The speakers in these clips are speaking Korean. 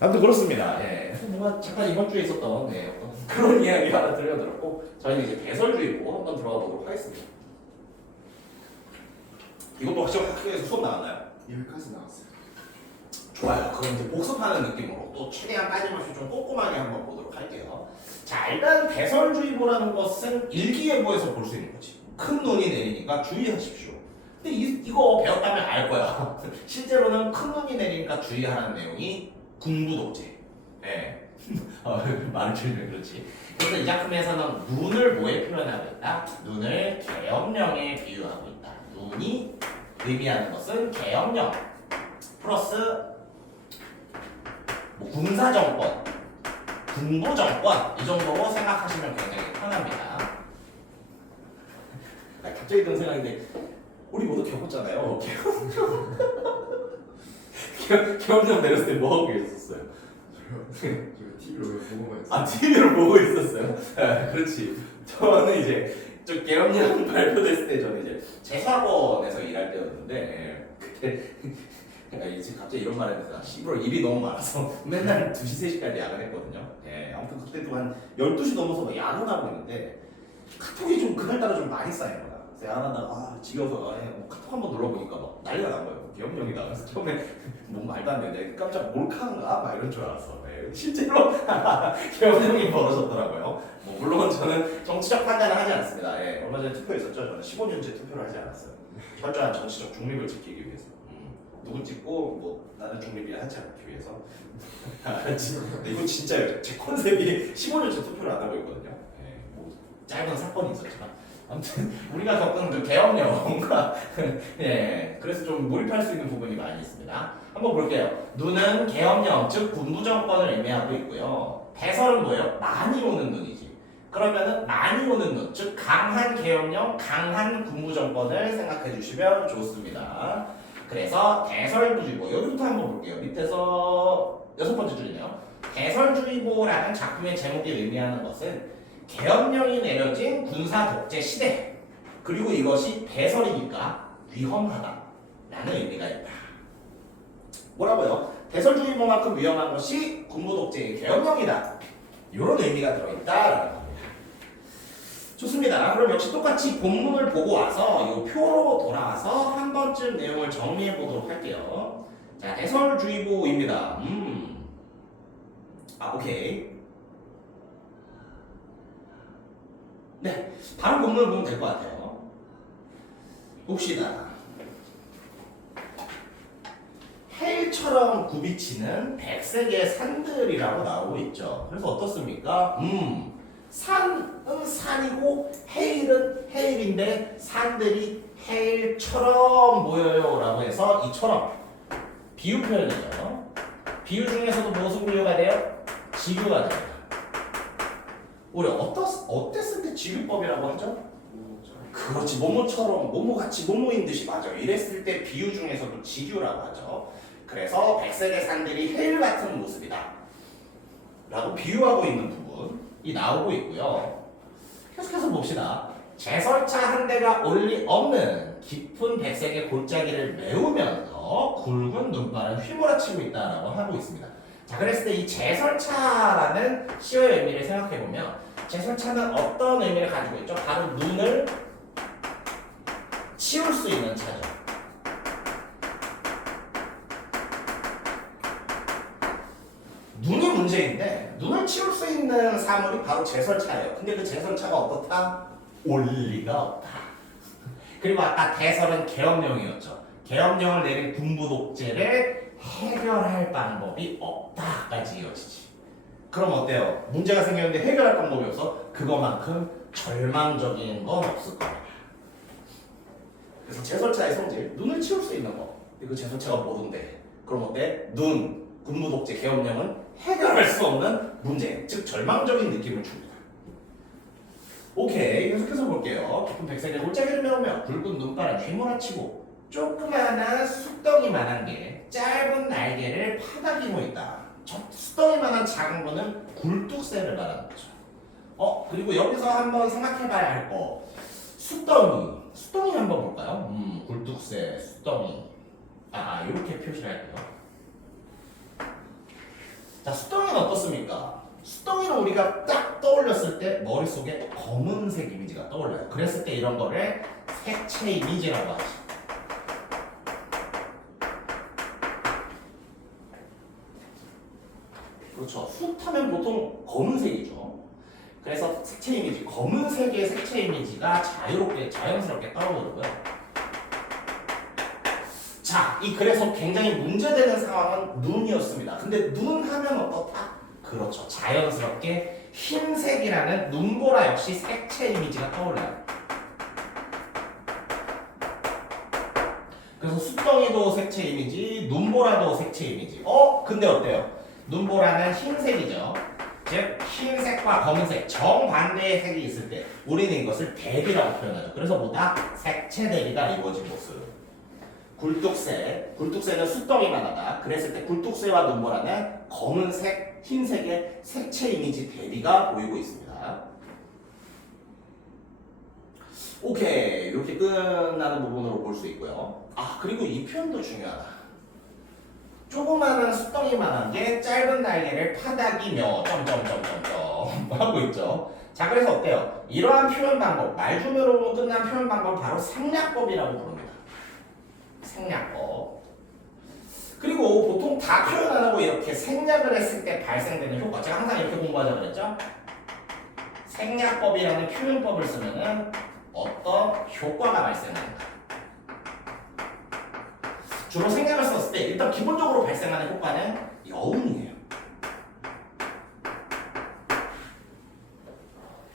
아무튼 그렇습니다. 예. 뭔가 잠깐 이번 주에 있었던 어떤 그런 이야기 하나 들려드렸고 저희는 이제 배설주의보 한번 들어가 보도록 하겠습니다. 이것도 혹시 학교에서 수업 나왔나요? 여기까지 나왔어요. 좋아요. 그럼 이제 복습하는 느낌으로 또 최대한 빠짐없이 좀 꼼꼼하게 한번 보도록 할게요. 자, 일단 배설주의보라는 것은 일기예보에서 볼 수 있는 거지. 큰 눈이 내리니까 주의하십시오. 근데 이거 배웠다면 알 거야. 실제로는 큰 눈이 내리니까 주의하라는 내용이 군부독재. 예. 말을 줄이면 그렇지. 그래서 이 작품에서는 눈을 뭐에 표현하고 있다? 눈을 계엄령에 비유하고 있다. 눈이 의미하는 것은 계엄령 플러스 뭐 군사정권, 군부정권 이 정도로 생각하시면 굉장히 편합니다. 갑자기 든 생각인데 우리 모두 겪었잖아요. 계엄령 내렸을 때 뭐 하고 계셨어요? 저요 TV로 왜 보고만 했어요? 아, TV를 보고 있었어요? 아, 그렇지. 저는 이제 저 계엄령 발표됐을 때 저는 이제 재사학원에서 일할 때였는데 그때 이제 갑자기 이런 말 했는데 씨발 일이 너무 많아서 맨날 2시, 3시까지 야근했거든요. 예, 아무튼 그때도 한 12시 넘어서 막 야근하고 있는데 카톡이 좀 그날따라 좀 많이 쌓인 거야. 그래서 야근하다가 지겨워서 뭐 카톡 한번 눌러보니까 막 난리가 난 거예요. 계엄령이다. 그래서 처음에 뭐 말도 안 되는데 깜짝 몰카인가? 막 이런 줄 알았어. 예, 실제로 계엄령이 벌어졌더라고요. 뭐 물론 저는 정치적 판단을 하지 않습니다. 예, 얼마 전에 투표했었죠. 저는 15년째 투표를 하지 않았어요. 철저한 정치적 중립을 지키기 위해서. 누구 찍고 뭐 나는 중립이라 하지 않기 위해서. 이거 진짜예요. 제 컨셉이 15년째 투표를 안 하고 있거든요. 예, 뭐 짧은 사건이 있었지만 아무튼 우리가 겪은 그 계엄령과 예, 그래서 좀 몰입할 수 있는 부분이 많이 있습니다. 한번 볼게요. 눈은 계엄령 즉 군부정권을 의미하고 있고요. 배설은 뭐예요? 많이 오는 눈이지. 그러면은 많이 오는 눈, 즉 강한 계엄령, 강한 군부정권을 생각해 주시면 좋습니다. 그래서 대설주의보 여기부터 한번 볼게요. 밑에서 6번째 줄이네요. 대설주의보라는 작품의 제목이 의미하는 것은 계엄령이 내려진 군사 독재 시대 그리고 이것이 배설이니까 위험하다라는 의미가 있다. 뭐라고요? 대설주의보만큼 위험한 것이 군부 독재의 계엄령이다. 이런 의미가 들어있다라는 겁니다. 좋습니다. 그럼 역시 똑같이 본문을 보고 와서 이 표로 돌아와서 한 번쯤 내용을 정리해 보도록 할게요. 자, 대설주의보입니다. 오케이. 네, 바로 본문을 보면 될 것 같아요. 봅시다. 해일처럼 굽이치는 백색의 산들이라고 나오고 있죠. 그래서 어떻습니까? 산은 산이고 해일은 해일인데 산들이 해일처럼 보여요 라고 해서 이처럼 비유 표현이죠. 비유 중에서도 무슨 비유가 돼요? 지규가 됩니다. 우리 어땠을 때 지규법이라고 하죠? 그렇지. 뭐뭐처럼 뭐뭐같이 뭐뭐인 듯이 맞아. 이랬을 때 비유 중에서도 지규라고 하죠. 그래서 백색의 산들이 해일 같은 모습이다 라고 비유하고 있는 부분이 나오고 있고요. 계속해서 봅시다. 제설차 한 대가 올 리 없는 깊은 백색의 골짜기를 메우면서 굵은 눈발은 휘몰아치고 있다라고 하고 있습니다. 자, 그랬을 때 이 제설차라는 시의 의미를 생각해보면 제설차는 어떤 의미를 가지고 있죠? 바로 눈을 치울 수 있는 차죠. 눈이 문제인데 눈을 치울 수 있는 사물이 바로 제설차예요. 근데 그 제설차가 어떻다? 올 리가 없다. 그리고 아까 대설은 계엄령이었죠. 계엄령을 내린 군부 독재를 해결할 방법이 없다까지 이어지지. 그럼 어때요? 문제가 생겼는데 해결할 방법이 없어? 그거만큼 절망적인 건 없을 거야. 그래서 제설차의 성질, 눈을 치울 수 있는 거. 근데 그 제설차가 뭐던데? 그럼 어때? 눈, 군부 독재 계엄령은 해결할 수 없는 문제, 즉 절망적인 느낌을 줍니다. 오케이, 계속해서 볼게요. 깊은 백색의 골짜기를 메우며 굵은 눈발은 휘몰아치고 조그마한 쑥덩이만한 게 짧은 날개를 파다리고 있다. 저 쑥덩이만한 작은 거는 굴뚝새를 말하는 거죠. 그리고 여기서 한번 생각해봐야 할 거. 쑥덩이 한번 볼까요? 굴뚝새, 쑥덩이. 이렇게 표시를 할게요. 자, 수덩이는 어떻습니까? 수덩이를 우리가 딱 떠올렸을 때 머릿속에 검은색 이미지가 떠올라요. 그랬을 때 이런 거를 색채 이미지라고 하지. 그렇죠. 숯하면 보통 검은색이죠. 그래서 색채 이미지, 검은색의 색채 이미지가 자연스럽게 떠오르고요. 자, 그래서 굉장히 문제되는 상황은 눈이었습니다. 근데 눈 하면 어떻다? 그렇죠. 자연스럽게 흰색이라는 눈보라 역시 색채 이미지가 떠올라요. 그래서 숫덩이도 색채 이미지, 눈보라도 색채 이미지. 근데 어때요? 눈보라는 흰색이죠. 즉 흰색과 검은색 정반대의 색이 있을 때 우리는 이것을 대비라고 표현하죠. 그래서 뭐다? 색채 대비가 이루어진 모습. 굴뚝새는 숫덩이만 하다. 그랬을 때 굴뚝새와 눈보라는 검은색, 흰색의 색채 이미지 대비가 보이고 있습니다. 오케이, 이렇게 끝나는 부분으로 볼 수 있고요. 그리고 이 표현도 중요하다. 조그마한 숫덩이만한 게 짧은 날개를 파닥이며 점점점점점 하고 있죠. 자, 그래서 어때요? 이러한 표현 방법, 말주변으로 끝난 표현 방법 바로 생략법이라고 부릅니다. 생략법. 그리고 보통 다 표현 안 하고 이렇게 생략을 했을 때 발생되는 효과. 제가 항상 이렇게 공부하자 그랬죠? 생략법이라는 표현법을 쓰면은 어떤 효과가 발생합니다. 주로 생략을 썼을 때 일단 기본적으로 발생하는 효과는 여운이에요.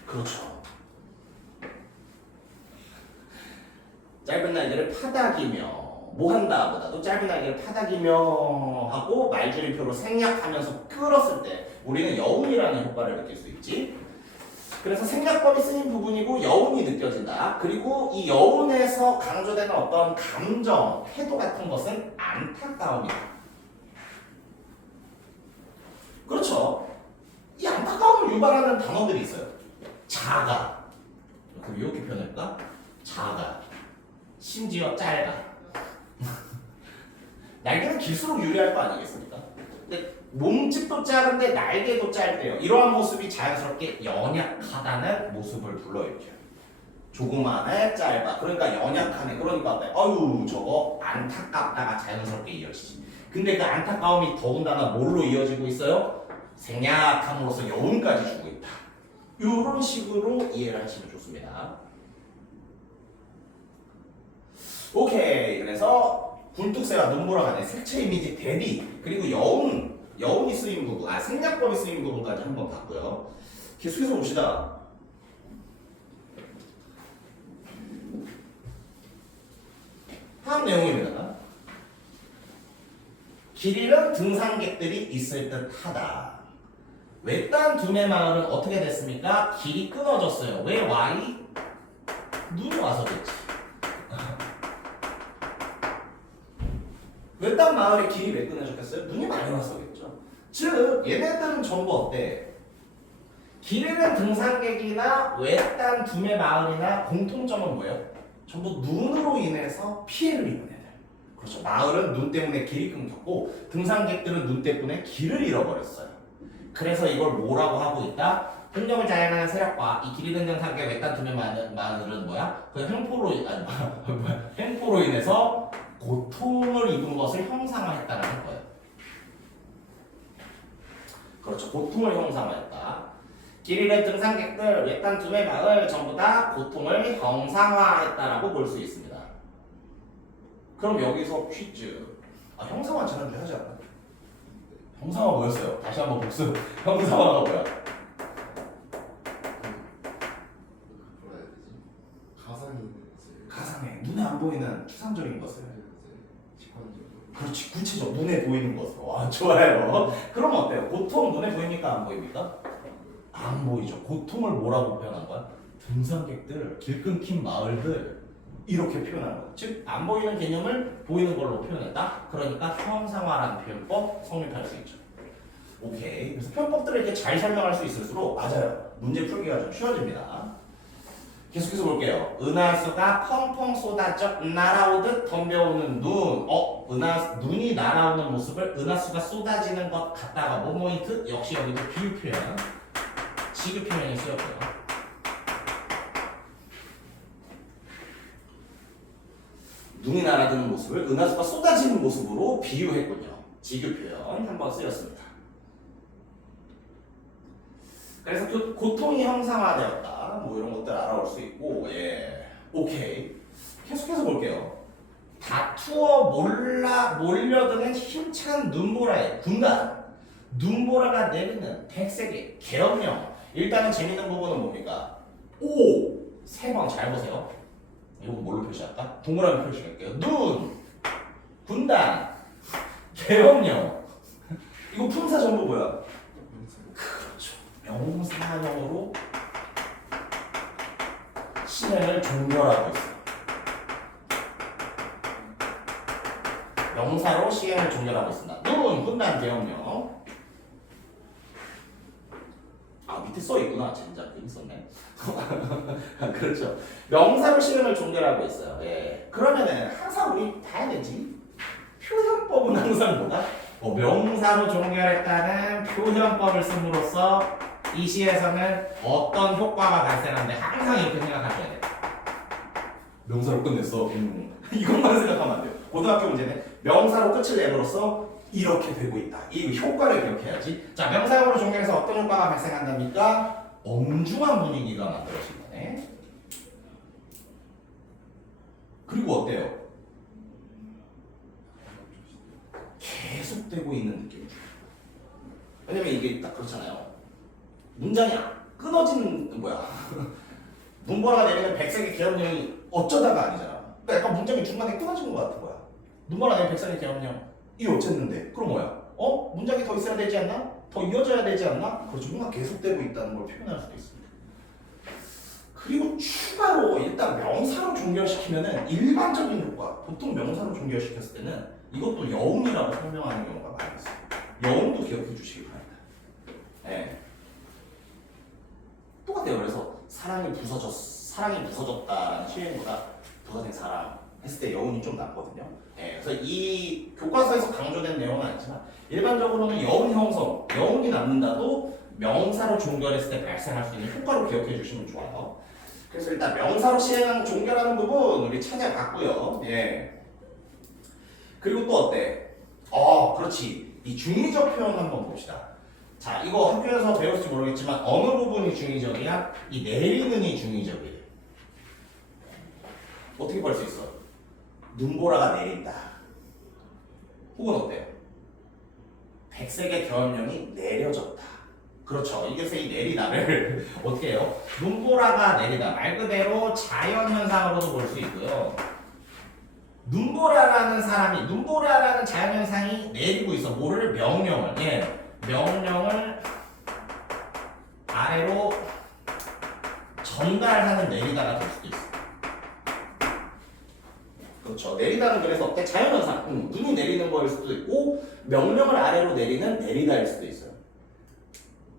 그렇죠. 짧은 날개를 파닥이며 뭐한다 보다도 짧은 날개를 파닥이며 하고 말줄임표로 생략하면서 끌었을 때 우리는 여운이라는 효과를 느낄 수 있지. 그래서 생략법이 쓰인 부분이고 여운이 느껴진다. 그리고 이 여운에서 강조되는 어떤 감정, 태도 같은 것은 안타까움이다. 그렇죠. 이 안타까움을 유발하는 단어들이 있어요. 자가. 그럼 이렇게 표현할까? 자가. 심지어 짧아. 날개는 길수록 유리할 거 아니겠습니까? 근데 몸집도 작은데 날개도 짧대요. 이러한 모습이 자연스럽게 연약하다는 모습을 불러일으켜요. 조그마해, 짧아. 그러니까 연약하네. 그러니까 어휴 저거 안타깝다가 자연스럽게 이어지지. 근데 그 안타까움이 더군다나 뭘로 이어지고 있어요? 생략함으로써 여운까지 주고 있다. 이런 식으로 이해를 하시면 좋습니다. 오케이. 그래서 굴뚝새와 눈보라 간의 색채 이미지 대비 그리고 여운이 쓰인 부분, 생략법이 쓰인 부분까지 한번 봤고요. 계속해서 봅시다. 다음 내용입니다. 길 잃은 등산객들이 있을 듯하다. 외딴 두메 마을은 어떻게 됐습니까? 길이 끊어졌어요. 왜 와이? 눈이 와서겠지. 외딴 마을의 길이 왜 끊어졌겠어요? 눈이 많이 와서겠죠. 즉 얘네들은 전부 어때? 길 잃은 등산객이나 외딴 두메 마을이나 공통점은 뭐예요? 전부 눈으로 인해서 피해를 입은 애들. 그렇죠. 마을은 눈 때문에 길이 끊겼고 등산객들은 눈 때문에 길을 잃어버렸어요. 그래서 이걸 뭐라고 하고 있다? 폭력을 자행하는 세력과 이 길 잃은 등산객 외딴 두메 마을은 뭐야? 그 횡포로 인해서 고통을 입은 것을 형상화했다라는 거예요. 그렇죠. 고통을 형상화했다. 길 잃은 등산객들, 외딴 두메 마을 전부 다 고통을 형상화했다라고 볼 수 있습니다. 그럼 여기서 퀴즈. 형상화 지난주에 하지 않나? 형상화 뭐였어요? 다시 한번 복습. 형상화가 뭐야? 뭐라 해야 되지? 가상이 있는 것을 가상의 눈에 안 보이는 추상적인 것을. 직관적으로. 그렇지, 구체적 눈에 보이는 것을. 와, 좋아요. 그럼 어때요? 고통 눈에 보입니까? 안 보입니까? 안 보이죠. 고통을 뭐라고 표현한 거야? 등산객들, 길 끊긴 마을들 이렇게 표현하는 거야. 즉, 안 보이는 개념을 보이는 걸로 표현했다. 그러니까 형상화라는 표현법 성립할 수 있죠. 오케이. 그래서 표현법들을 이렇게 잘 설명할 수 있을수록 맞아요. 문제 풀기가 좀 쉬워집니다. 계속해서 볼게요. 은하수가 펑펑 쏟아져 날아오듯 덤벼오는 눈. 눈이 날아오는 모습을 은하수가 쏟아지는 것 같다가 뭐뭐인트 역시 여기도 비유 표현, 지규 표현이 쓰였고요. 눈이 날아드는 모습을 은하수가 쏟아지는 모습으로 비유했군요. 지규 표현 한번 쓰였습니다. 그래서 고통이 형상화되었다. 뭐 이런 것들 알아올 수 있고, 예, 오케이. 계속해서 볼게요. 다투어 몰려드는 힘찬 눈보라의 군단. 눈보라가 내리는 백색의 계엄령. 일단은 재밌는 부분은 뭡니까? 오! 3번 잘 보세요. 이거 뭘로 표시할까? 동그라미 표시할게요. 눈, 군단, 계엄령. 이거 품사 전부 뭐야? 그렇죠. 명사형으로 실행을 종결하고 있어요. 명사로 시행을 종결하고 있습니다. 눈, 군단, 계엄령. 밑에 써 있구나. 젠장 괜히 썼네. 그렇죠. 명사로 시행을 종결하고 있어요. 예. 그러면은 항상 우리 봐야 되지. 표현법은 항상 뭐다? 명사로 종결했다는 표현법을 씀으로써 이 시에서는 어떤 효과가 발생하는데 항상 이렇게 생각하셔야 돼요. 명사로 끝냈어. 이것만 생각하면 안 돼요. 고등학교 문제는 명사로 끝을 내므로써 이렇게 되고 있다. 이 효과를 기억해야지. 자, 명사형으로 종결해서 어떤 효과가 발생한답니까? 엄중한 분위기가 만들어진다네. 그리고 어때요? 계속되고 있는 느낌이 들어요. 왜냐면 이게 딱 그렇잖아요. 문장이 끊어지는 눈보라가 내리는 백색의 계엄령이 어쩌다가 아니잖아. 그러니까 약간 문장이 중간에 끊어진 것 같은 거야. 눈보라가 내리는 백색의 계엄령. 이 어쨌는데? 그럼 뭐야? 문장이 더 있어야 되지 않나? 더 이어져야 되지 않나? 그렇죠. 뭔가 계속되고 있다는 걸 표현할 수도 있습니다. 그리고 추가로 일단 명사로 종결시키면은 일반적인 효과, 보통 명사로 종결시켰을 때는 이것도 여운이라고 설명하는 경우가 많이 있어요. 여운도 기억해 주시기 바랍니다. 네. 똑같아요. 그래서 사랑이 부서졌다라는 시행보다 부서진 사랑 했을 때 여운이 좀 낫거든요. 네. 그래서 이 교과서에서 강조된 내용은 아니지만 일반적으로는 여운 형성, 여운이 남는다도 명사로 종결했을 때 발생할 수 있는 효과로 기억해 주시면 좋아요. 그래서 일단 명사로 시행하는 종결하는 부분 우리 찾아봤고요. 예. 그리고 또 어때? 그렇지. 이 중의적 표현 한번 봅시다. 자, 이거 학교에서 배웠을지 모르겠지만 어느 부분이 중의적이야? 이 내리는이 중의적이에요. 어떻게 볼 수 있어? 눈보라가 내린다. 혹은 어때요? 백색의 계엄령이 내려졌다. 그렇죠. 이게서 이 내리다를 어떻게 해요? 눈보라가 내리다. 말 그대로 자연현상으로도 볼 수 있고요. 눈보라라는 자연현상이 내리고 있어. 뭐를? 명령을. 예. 명령을 아래로 전달하는 내리다가 될 수도 있어. 그렇죠. 내리다는 그래서 어때? 자연현상. 눈이 내리는 거일 수도 있고 명령을 아래로 내리는 내리다일 수도 있어요.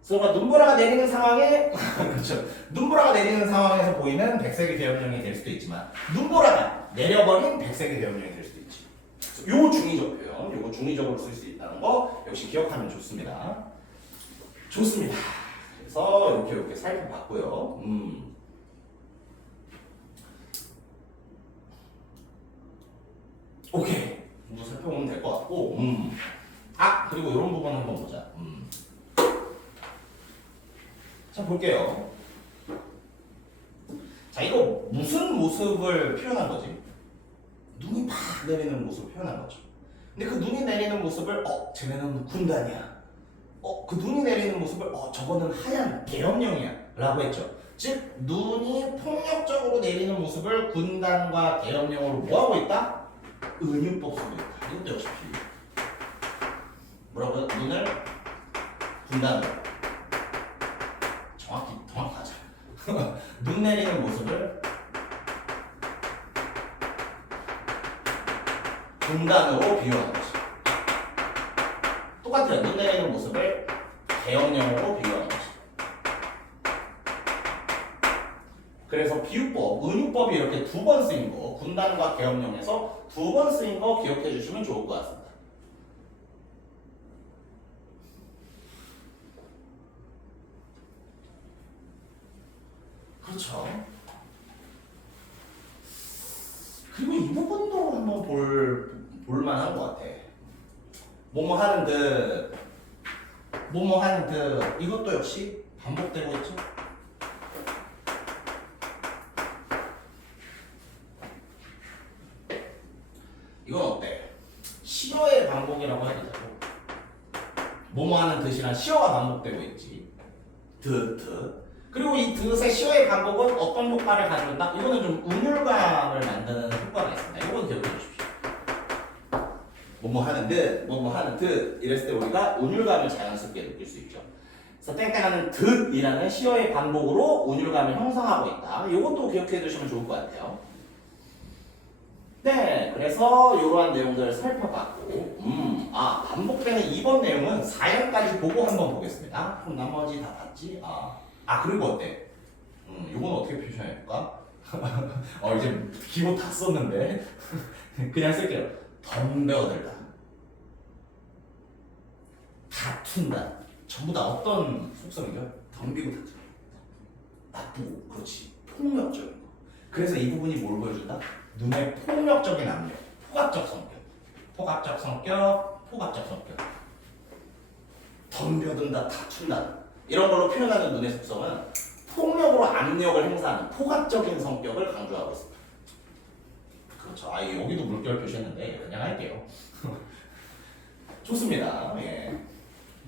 그래서 눈보라가 내리는 상황에 그렇죠. 눈보라가 내리는 상황에서 보이는 백색의 계엄령이 될 수도 있지만 눈보라가 내려버린 백색의 계엄령이 될 수도 있지. 요 중의적 표현, 요거 중의적으로 쓸 수 있다는 거 역시 기억하면 좋습니다. 좋습니다. 그래서 이렇게 살펴봤고요. 오케이. 정도 살펴보면 될 것 같고. 그리고 이런 부분 한번 보자. 자, 볼게요. 자, 이거 무슨 모습을 표현한 거지? 눈이 팍 내리는 모습을 표현한 거죠. 근데 그 눈이 내리는 모습을 쟤네는 군단이야. 그 눈이 내리는 모습을 저거는 하얀 계엄령이야 라고 했죠. 즉 눈이 폭력적으로 내리는 모습을 군단과 계엄령으로 뭐하고 있다? 은유법 쓰고 있다. 이것도 역시 필요. 뭐라고요? 눈을 군단으로 정확히 하자. 눈 내리는 모습을 군단으로 비유하는 것이. 똑같아요. 눈 내리는 모습을 계엄령으로 비유하는 것이. 그래서 비유법, 은유법이 이렇게 두 번 쓰인 거, 군단과 계엄령에서 두 번 쓰인 거 기억해 주시면 좋을 것 같습니다. 그렇죠. 그리고 이 부분도 한번 볼만한 것 같아. 뭐뭐 하는 듯, 뭐뭐 하는 듯, 이것도 역시 반복되고 있죠. 이건 어때? 시어의 반복이라고 해야 되자고. 뭐뭐 하는 듯이란 시어가 반복되고 있지. 듯. 그리고 이 듯의 시어의 반복은 어떤 효과를 가져온다? 이거는 좀 운율감을 만드는 효과가 있습니다. 이건 기억해 주십시오. 뭐뭐 하는 듯, 뭐뭐 하는 듯 이랬을 때 우리가 운율감을 자연스럽게 느낄 수 있죠. 그래서 땡땡하는 듯이라는 시어의 반복으로 운율감을 형성하고 있다. 이것도 기억해 두시면 좋을 것 같아요. 네, 그래서 이러한 내용들을 살펴봤고, 반복되는 이번 내용은 4연까지 보고 한번 보겠습니다. 그럼 나머지 다 봤지? 그리고 어때? 이건 어떻게 표현해볼까? 이제 기본 다 썼는데 그냥 쓸게요. 덤벼들다, 다툰다. 전부 다 어떤 속성이죠? 덤비고 다투는 거, 나쁘고, 그렇지, 폭력적인 거. 그래서 이 부분이 뭘 보여준다? 눈의 폭력적인 압력, 포괄적 성격. 덤벼든다, 다툰다. 이런 걸로 표현하는 눈의 속성은 폭력으로 압력을 행사하는 포괄적인 성격을 강조하고 있습니다. 그렇죠. 여기도 물결 표시했는데 그냥 할게요. 좋습니다. 예.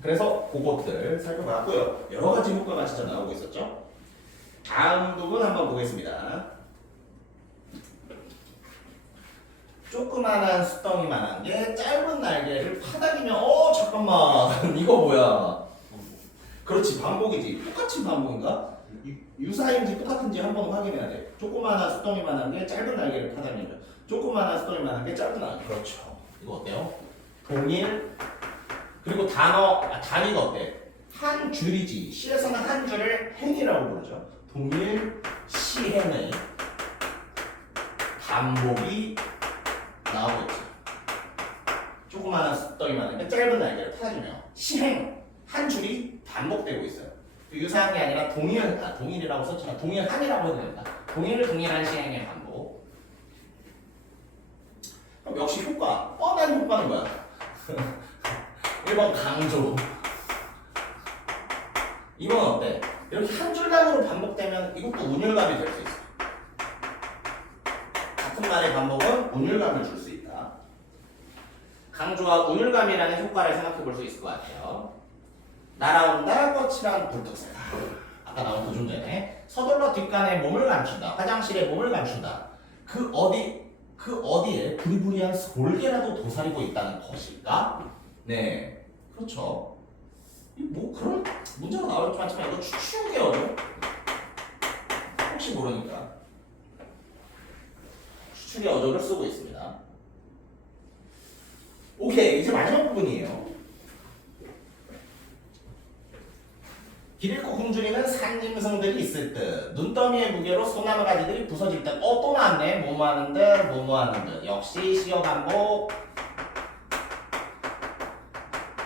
그래서 그것들 살펴봤고요. 여러 가지 효과가 진짜 나오고 있었죠. 다음 부분 한번 보겠습니다. 조그만한 수덩이만한 게 짧은 날개를 파닥이면 잠깐만 이거 뭐야? 그렇지, 반복이지. 똑같이 반복인가? 유사인지 똑같은지 한번 확인해야 돼. 조그만한 수덩이만한 게 짧은 날개를 파닥이면, 조그만한 수덩이만한 게 짧은 날개. 그렇죠. 이거 어때요? 동일. 그리고 단위가 어때? 한 줄이지. 시에서는 한 줄을 행이라고 부르죠. 동일 시행의 반복이 나오고 있죠. 조그마한 수덩이만한 게 짧은 날개를 파닥이며 시행 한 줄이 반복되고 있어요. 유사한 게 아니라 동일이라고 썼잖아. 동일한이라고 해도 된다. 동일한 시행의 반복. 그럼 역시 효과, 뻔한 효과는 뭐야? 1번 강조. 2번 어때? 이렇게 한 줄 단위로 반복되면 이것도 운율감이 될 수 있어. 같은 말의 반복은 운율감을 줄 수 있다. 강조와 운율감이라는 효과를 생각해 볼 수 있을 것 같아요. 날아온다, 거칠한 굴뚝새다. 아까 나온 그 좀 전에 서둘러 뒷간에 몸을 감춘다. 화장실에 몸을 감춘다. 그 어디에 부리부리한 솔개라도 도사리고 있다는 것일까? 네, 그렇죠. 뭐 그런 문제가 나올 줄 알지만 이거 추측의 어조? 혹시 모르니까 추측의 어조를 쓰고 있습니다. 오케이, 이제 마지막 부분이에요. 길 잃고 굶주리는 산짐승들이 있을 듯 눈더미의 무게로 소나무 가지들이 부서질 듯. 또 나왔네. 뭐뭐 하는 듯, 뭐뭐 하는 듯. 역시 시어 반복.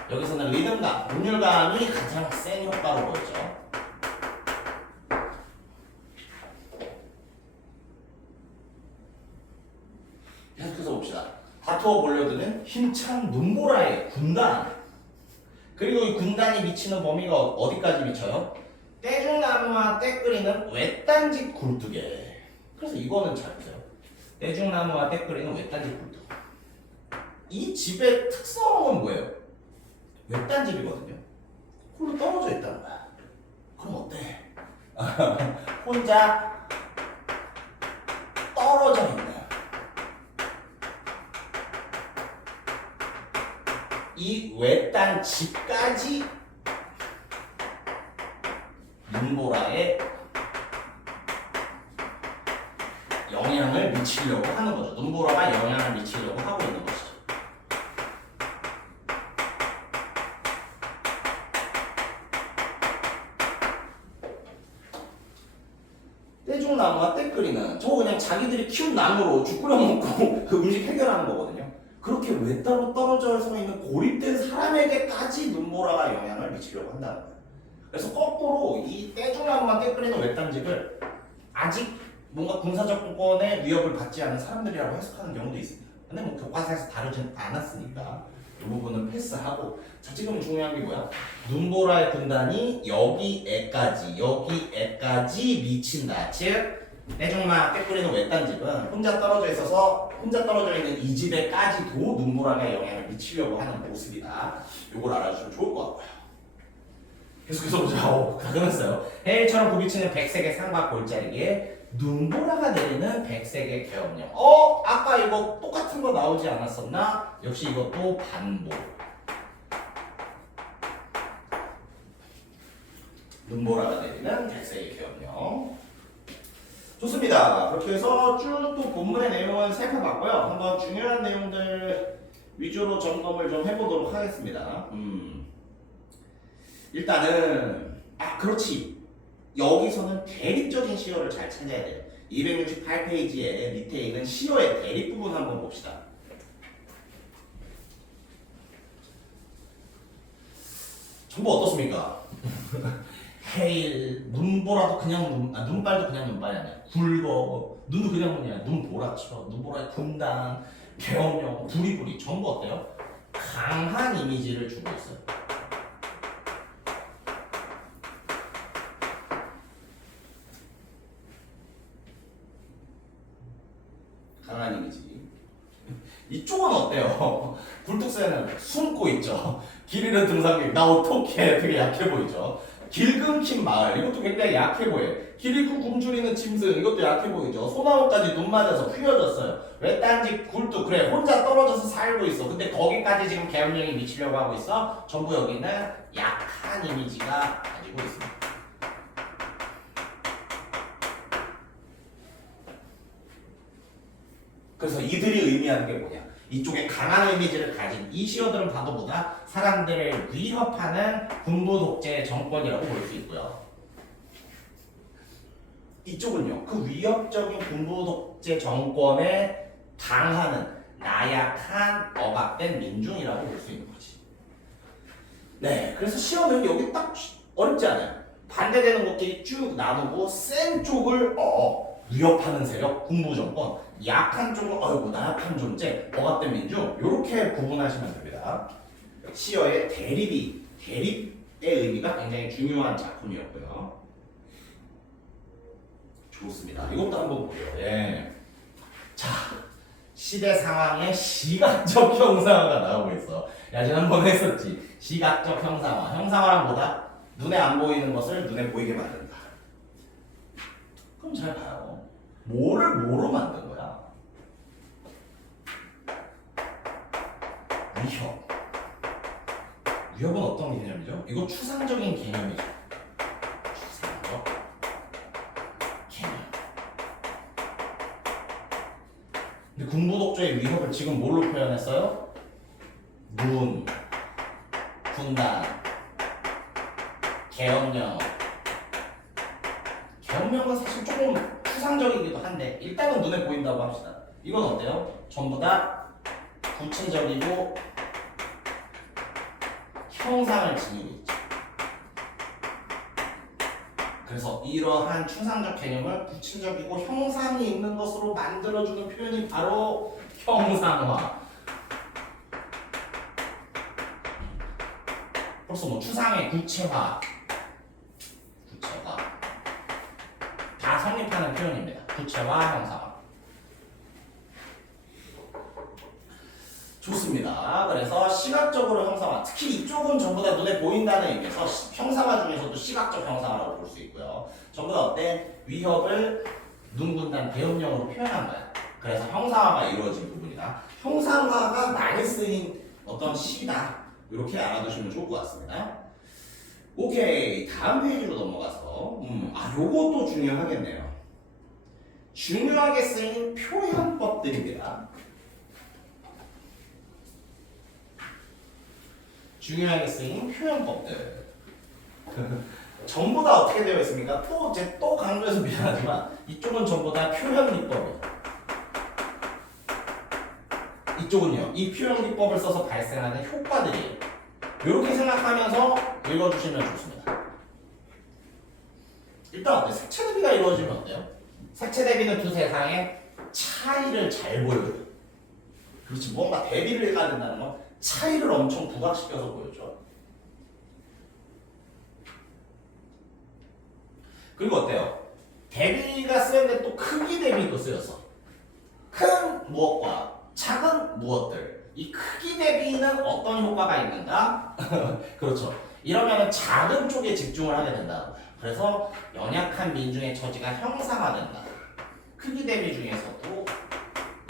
여기서는 리듬감, 운율감이 가장 센 효과로 보이죠. 계속해서 봅시다. 다투어 몰려드는 힘찬 눈보라의 군단. 그리고 이 군단이 미치는 범위가 어디까지 미쳐요? 떼죽나무와 떼끓이는 외딴집 굴뚝에. 그래서 이거는 잘 보세요. 떼죽나무와 떼끓이는 외딴집 굴뚝. 이 집의 특성은 뭐예요? 외딴집이거든요. 홀로 떨어져 있다는 거야. 그럼 어때? 혼자 떨어져 있는 이 외딴 집까지 눈보라에 영향을 미치려고 하는 거죠. 눈보라가 영향을 미치려고 하고 있는 것이죠. 떼죽나무와 떼끓이는 저거 그냥 자기들이 키운 나무로 죽 끓여 먹고 그 음식 해결하는 거거든요. 그렇게 외따로 떨어져 서 있는 고립된 사람에게까지 눈보라가 영향을 미치려고 한다는 거예요. 그래서 거꾸로 이 떼죽나무와 떼끓이는 외딴집을 아직 뭔가 군사정권의 위협을 받지 않은 사람들이라고 해석하는 경우도 있습니다. 근데 뭐 교과서에서 다루진 않았으니까 이 부분은 패스하고, 자 지금 중요한 게 뭐야? 눈보라의 군단이 여기에까지 미친다. 즉 떼죽마 떼뿌리는 외딴집은 혼자 떨어져 있어서 혼자 떨어져 있는 이 집에까지도 눈보라가 영향을 미치려고 하는 모습이다. 요걸 알아주시면 좋을 것 같고요. 계속해서 보자. 다 끝났어요. 해일처럼 굽이치는 백색의 상과 골짜기에 눈보라가 내리는 백색의 계엄령. 아까 이거 똑같은 거 나오지 않았었나? 역시 이것도 반복. 눈보라가 내리는 백색의 계엄령. 좋습니다. 그렇게 해서 쭉 또 본문의 내용은 살펴봤고요. 한번 중요한 내용들 위주로 점검을 좀 해보도록 하겠습니다. 일단은 그렇지. 여기서는 대립적인 시어를 잘 찾아야 돼요. 268페이지에 밑에 있는 시어의 대립 부분 한번 봅시다. 전부 어떻습니까? 헤일, 눈보라도 그냥 눈발도 그냥 눈발이 아니야. 굵어, 눈도 그냥 눈이야. 눈보라쳐, 눈보라의 군단, 계엄령, 부리부리 전부 어때요? 강한 이미지를 주고 있어요. 강한 이미지. 이쪽은 어때요? 굴뚝새는 숨고 있죠. 길 잃은 등산객 나 어떡해, 되게 약해 보이죠. 길 끊긴 마을 이것도 굉장히 약해 보여. 길 잃고 굶주리는 짐승 이것도 약해 보이죠. 소나무까지 눈 맞아서 휘어졌어요. 외딴집 굴뚝 그래 혼자 떨어져서 살고 있어. 근데 거기까지 지금 계엄령이 미치려고 하고 있어. 전부 여기는 약한 이미지가 가지고 있습니다. 그래서 이들이 의미하는 게 뭐냐? 이쪽에 강한 이미지를 가진 이 시어들은 바보보다 사람들을 위협하는 군부 독재 정권이라고 볼 수 있고요. 이쪽은요, 그 위협적인 군부 독재 정권에 당하는 나약한 억압된 민중이라고 볼 수 있는 거지. 네, 그래서 시어는 여기 딱 어렵지 않아요. 반대되는 것들이 쭉 나누고 센 쪽을 위협하는 세력, 군부 정권, 약한 쪽은 나약한 존재, 억압된 민중 이렇게 구분하시면 됩니다. 시어의 대립의 의미가 굉장히 중요한 작품이었고요. 좋습니다. 이것도 한번 볼게요. 예. 자, 시대 상황의 시각적 형상화가 나오고 있어. 야, 지난번에 했었지. 시각적 형상화. 형상화란 뭐다? 눈에 안 보이는 것을 눈에 보이게 만든다. 그럼 잘 봐요. 뭐를 뭐로 만든 거야? 위협. 위협은 어떤 개념이죠? 이거 추상적인 개념이죠. 추상적 개념. 근데 군부 독재의 위협을 지금 뭘로 표현했어요? 문, 군단, 계엄령. 계엄령은 사실 조금 추상적이기도 한데 일단은 눈에 보인다고 합시다. 이건 어때요? 전부 다 구체적이고 형상을 지니고 있죠. 그래서 이러한 추상적 개념을 구체적이고 형상이 있는 것으로 만들어주는 표현이 바로 형상화. 벌써 뭐 추상의 구체화 다 성립하는 표현입니다. 구체화, 형상화. 좋습니다. 그래서 시각적으로 형상화, 특히 이쪽은 전부 다 눈에 보인다는 의미에서 형상화 중에서도 시각적 형상화라고 볼 수 있고요. 전부 다 어때? 위협을 눈군단 계엄령으로 표현한 거야. 그래서 형상화가 이루어진 부분이다. 형상화가 많이 쓰인 어떤 시다. 이렇게 알아두시면 좋을 것 같습니다. 오케이, 다음 페이지로 넘어가서 요것도 중요하겠네요. 중요하게 쓰인 표현법들입니다. 중요하게 쓰인 표현법들. 전부 다 어떻게 되어 있습니까? 또 강조해서 미안하지만 이쪽은 전부 다 표현기법이에요. 이쪽은요. 이 표현기법을 써서 발생하는 효과들이에요. 이렇게 생각하면서 읽어주시면 좋습니다. 일단 어때요? 색채 대비가 이루어지면 어때요? 색채 대비는 두 세상의 차이를 잘 보여줘요. 그렇지, 뭔가 대비를 해야 된다는 건 차이를 엄청 부각시켜서 보여줘. 그리고 어때요? 대비가 쓰였는데 또 크기 대비도 쓰였어. 큰 무엇과 작은 무엇들. 이 크기 대비는 어떤 효과가 있는가? 그렇죠. 이러면 작은 쪽에 집중을 하게 된다. 그래서 연약한 민중의 처지가 형상화된다. 크기 대비 중에서도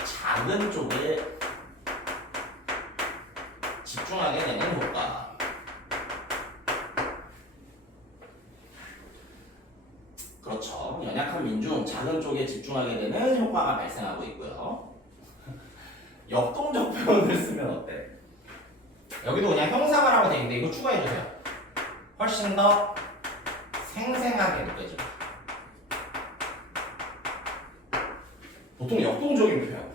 작은 쪽에 집중하게 되는 효과. 그렇죠. 연약한 민중, 작은 쪽에 집중하게 되는 효과가 발생하고 있고요. 역동적 표현을 쓰면 어때? 여기도 그냥 형상화라고 되어 있는데 이거 추가해주세요. 훨씬 더 생생하게 느껴집니다. 보통 역동적인 표현.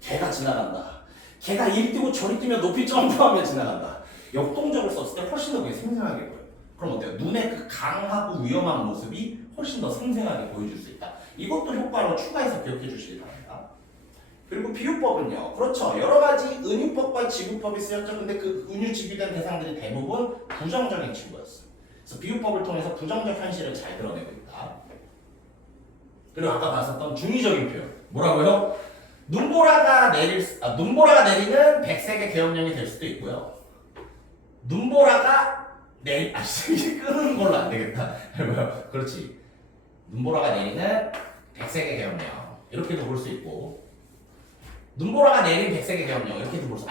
개가 지나간다. 개가 이리 뛰고 저리 뛰면 높이 점프하며 지나간다. 역동적을 썼을 때 훨씬 더 그게 생생하게 보여요. 그럼 어때요? 눈의 그 강하고 위험한 모습이 훨씬 더 생생하게 보여줄 수 있다. 이것도 효과로 추가해서 기억해 주시기 바랍니다. 그리고 비유법은요. 그렇죠. 여러 가지 은유법과 지구법이 쓰였죠. 근데 그 은유 지구된 대상들이 대부분 부정적인 친구였어요. 그래서 비유법을 통해서 부정적 현실을 잘 드러내고 있다. 그리고 아까 봤었던 중의적인 표현. 뭐라고요? 눈보라가 내리는 백색의 계엄령이 될 수도 있고요. 눈보라가 이게 끄는 걸로 안 되겠다. 그렇지. 눈보라가 내리는 백색의 계엄령. 이렇게도 볼 수 있고. 눈보라가 내린 백색의 계엄령. 이렇게도 볼 수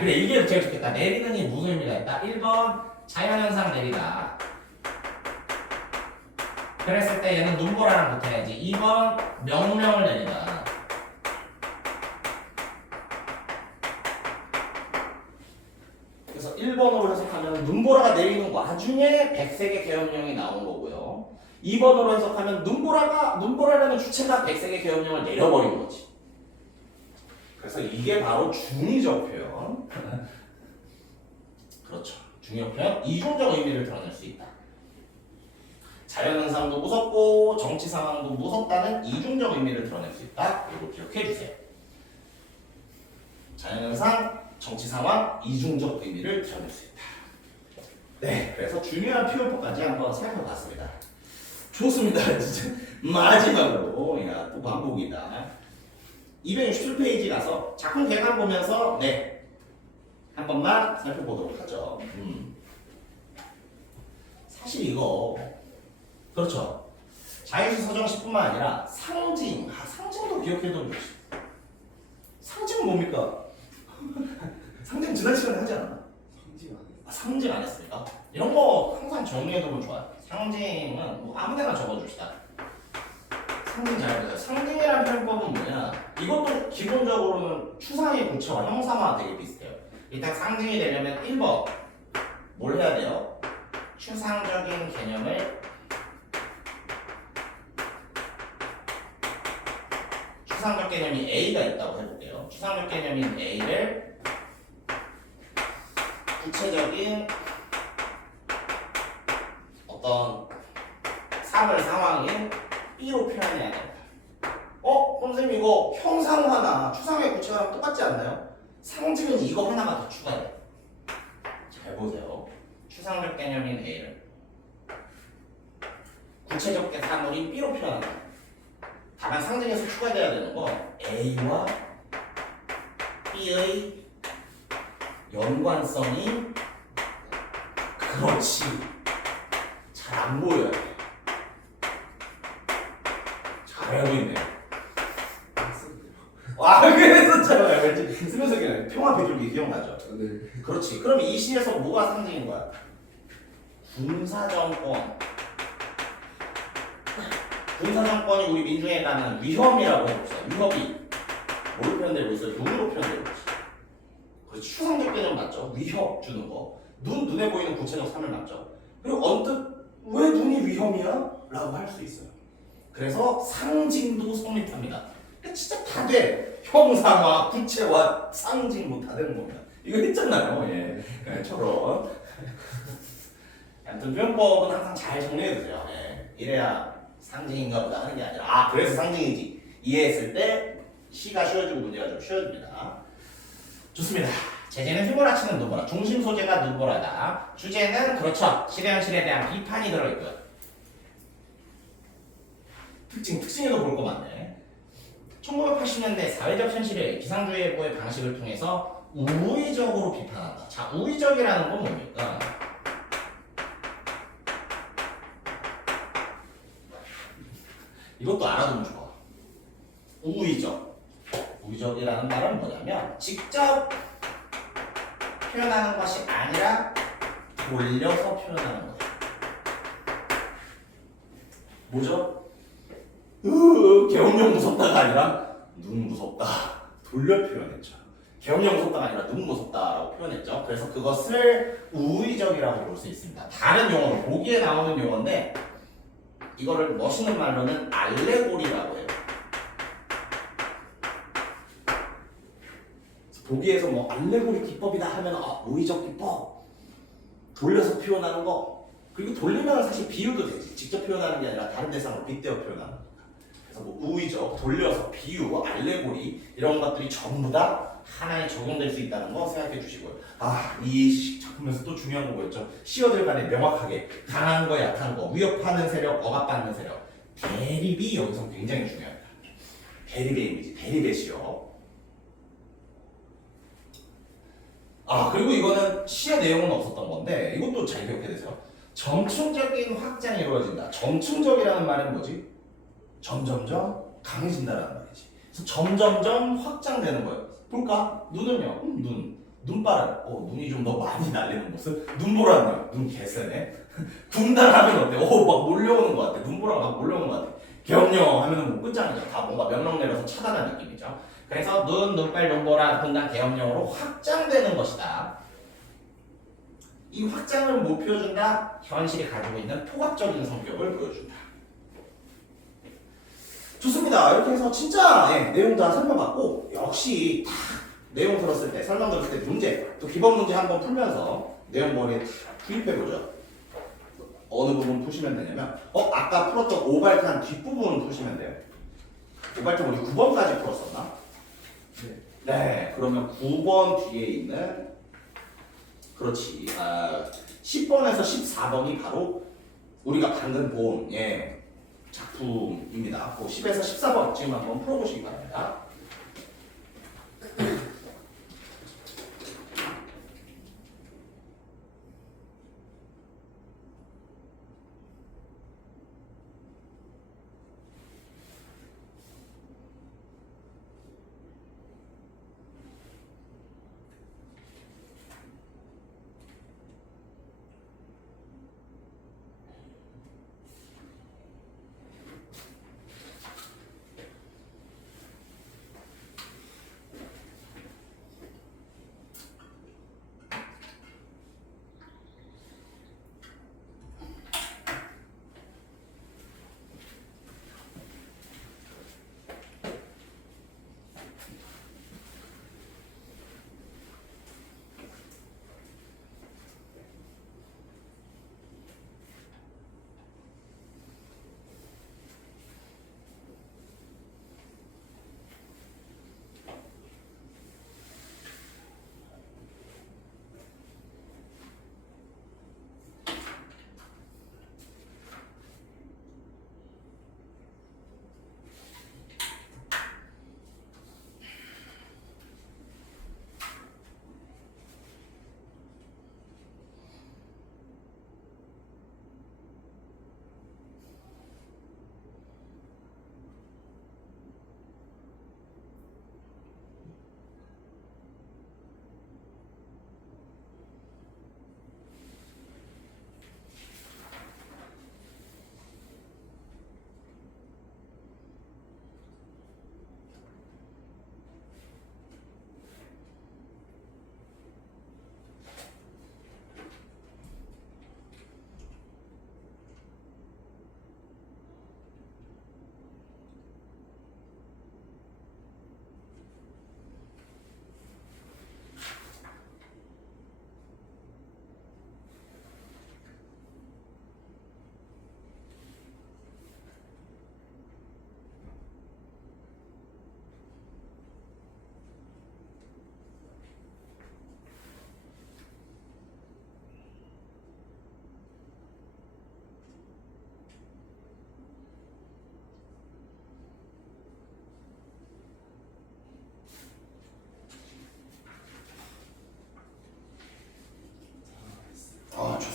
그래, 이게 제일 좋겠다. 내리는이 무슨 의미가 있다? 1번, 자연현상 내리다. 그랬을 때 얘는 눈보라랑 붙어야지. 2번, 명령을 내리다. 그래서 1번으로 해석하면 눈보라가 내리는 와중에 백색의 계엄령이 나온 거고요. 2번으로 해석하면 눈보라라는 주체가 백색의 계엄령을 내려버린 거지. 그래서 이게 바로 중의적 표현. 그렇죠. 중의적 표현, 이중적 의미를 드러낼 수 있다. 자연현상도 무섭고 정치 상황도 무섭다는 이중적 의미를 드러낼 수 있다. 이거 기억해 주세요. 자연현상, 정치 상황, 이중적 의미를 드러낼 수 있다. 네, 그래서 중요한 표현법까지 한번 살펴봤습니다. 좋습니다. 진짜 마지막으로 또 반복이다. 267페이지 가서 작품 개관 보면서 한 번만 살펴보도록 하죠. 사실 이거 그렇죠. 자유시 서정시뿐만 아니라 상징도 기억해둬야 돼. 상징은 뭡니까? 상징 지난 시간에 하지 않았나? 상징 안 했습니까? 이런 거 항상 정리해두면 좋아요. 상징은 뭐 아무데나 적어줍시다. 상징 잘 보세요. 상징이라는 표현법은 뭐냐? 이것도 기본적으로는 추상의 구체와 형상화가 되게 비슷해요. 일단 상징이 되려면 1번 뭘 해야 돼요? 추상적인 개념을 추상적 개념이 A가 있다고 해볼게요. 추상적 개념인 A를 구체적인 어떤 상황인 B로 표현해야 된다. 선생님 이거 형상화나 추상의 구체화랑 똑같지 않나요? 상징은 이거 하나가 더 추가돼요. 잘 보세요. 추상적 개념인 A를 구체적 사물인 B로 표현한다. 다만 상징에서 추가돼야 되는 건 A와 B의 연관성이 그렇지 잘 안 보여요. 잘 알고 있네요. 그랬었잖아요. 왠지 쓰면서 그냥 평화 비둘기 기억나죠? 네. 그렇지. 그럼 이 시에서 뭐가 상징인 거야? 군사정권. 군사정권이 우리 민중에 가는 위험이라고 해봅시다. 위협이 뭘로 표현되고 있어요? 눈으로 표현되고 있어요. 그렇지. 추상적 개념 맞죠? 위협 주는 거. 눈에 보이는 구체적 사물 맞죠? 그리고 언뜻 왜 눈이 위험이야? 라고 할 수 있어요. 그래서 상징도 성립합니다. 진짜 다 돼. 형상화, 구체화, 상징 뭐 다 되는 겁니다. 이거 했잖아요. 예. 처럼. 아무튼 표현법은 항상 잘 정리해두세요. 예. 이래야 상징인가 보다 하는 게 아니라 그래서 상징이지. 이해했을 때 시가 쉬워지고 문제가 좀 쉬워집니다. 좋습니다. 제재는 휘몰아치는 눈보라. 중심 소재가 눈보라다. 주제는 그렇죠. 실현실에 대한 비판이 들어있고요. 특징에도 볼 거 많네. 1980년대 사회적 현실을 기상주의보의 방식을 통해서 우의적으로 비판한다. 자, 우의적이라는 건 뭡니까? 이것도 알아두면 좋아. 우의적. 우의적이라는 말은 뭐냐면 직접 표현하는 것이 아니라 돌려서 표현하는 거다. 뭐죠? 계엄령 무섭다가 아니라 눈 무섭다. 돌려 표현했죠. 계엄령 무섭다가 아니라 눈 무섭다라고 표현했죠. 그래서 그것을 우의적이라고 볼 수 있습니다. 다른 용어로 보기에 나오는 용어인데 이거를 멋있는 말로는 알레고리라고 해요. 보기에서 뭐 알레고리 기법이다 하면 우의적 기법 돌려서 표현하는 거. 그리고 돌리면 사실 비유도 되지. 직접 표현하는 게 아니라 다른 대상으로 빗대어 표현하는 거니까. 그래서 뭐 우의적, 돌려서 비유, 알레고리 이런 것들이 전부 다 하나에 적용될 수 있다는 거 생각해 주시고요. 이 작품에서 또 중요한 거 뭐였죠? 시어들 간에 명확하게 강한 거, 약한 거, 위협하는 세력, 억압받는 세력, 대립이 여기서 굉장히 중요합니다. 대립의 이미지, 대립의 시어. 그리고 이거는 시의 내용은 없었던 건데 이것도 잘 기억해 두세요. 점층적인 확장이 이루어진다. 점층적이라는 말은 뭐지? 점점점 강해진다라는 말이지. 그래서 점점점 확장되는 거예요. 볼까? 눈은요? 눈발은 눈이 좀 더 많이 날리는 모습. 눈보라는요? 눈 개쎄네. 군단하면 어때? 막 몰려오는 것 같아. 눈보라가 막 몰려오는 것 같아. 계엄령 하면은 뭐 끝장이죠. 다 뭔가 명령 내려서 차단하는 느낌이죠. 그래서 눈발, 눈보라, 군단, 계엄령으로 확장되는 것이다. 이 확장을 못 보여준다. 현실이 가지고 있는 포괄적인 성격을 보여준다. 좋습니다. 이렇게 해서 진짜 내용 다 설명받고 역시 다 내용 들었을 때 설명 들었을 때 문제 또 기본 문제 한번 풀면서 내용 머리에 다 투입해보죠. 어느 부분 푸시면 되냐면 아까 풀었던 오발탄 뒷부분을 푸시면 돼요. 오발탄 우리 9번까지 풀었었나? 네. 그러면 9번 뒤에 있는 그렇지 10번에서 14번이 바로 우리가 방금 본 작품입니다. 10에서 14번 지금 한번 풀어보시기 바랍니다.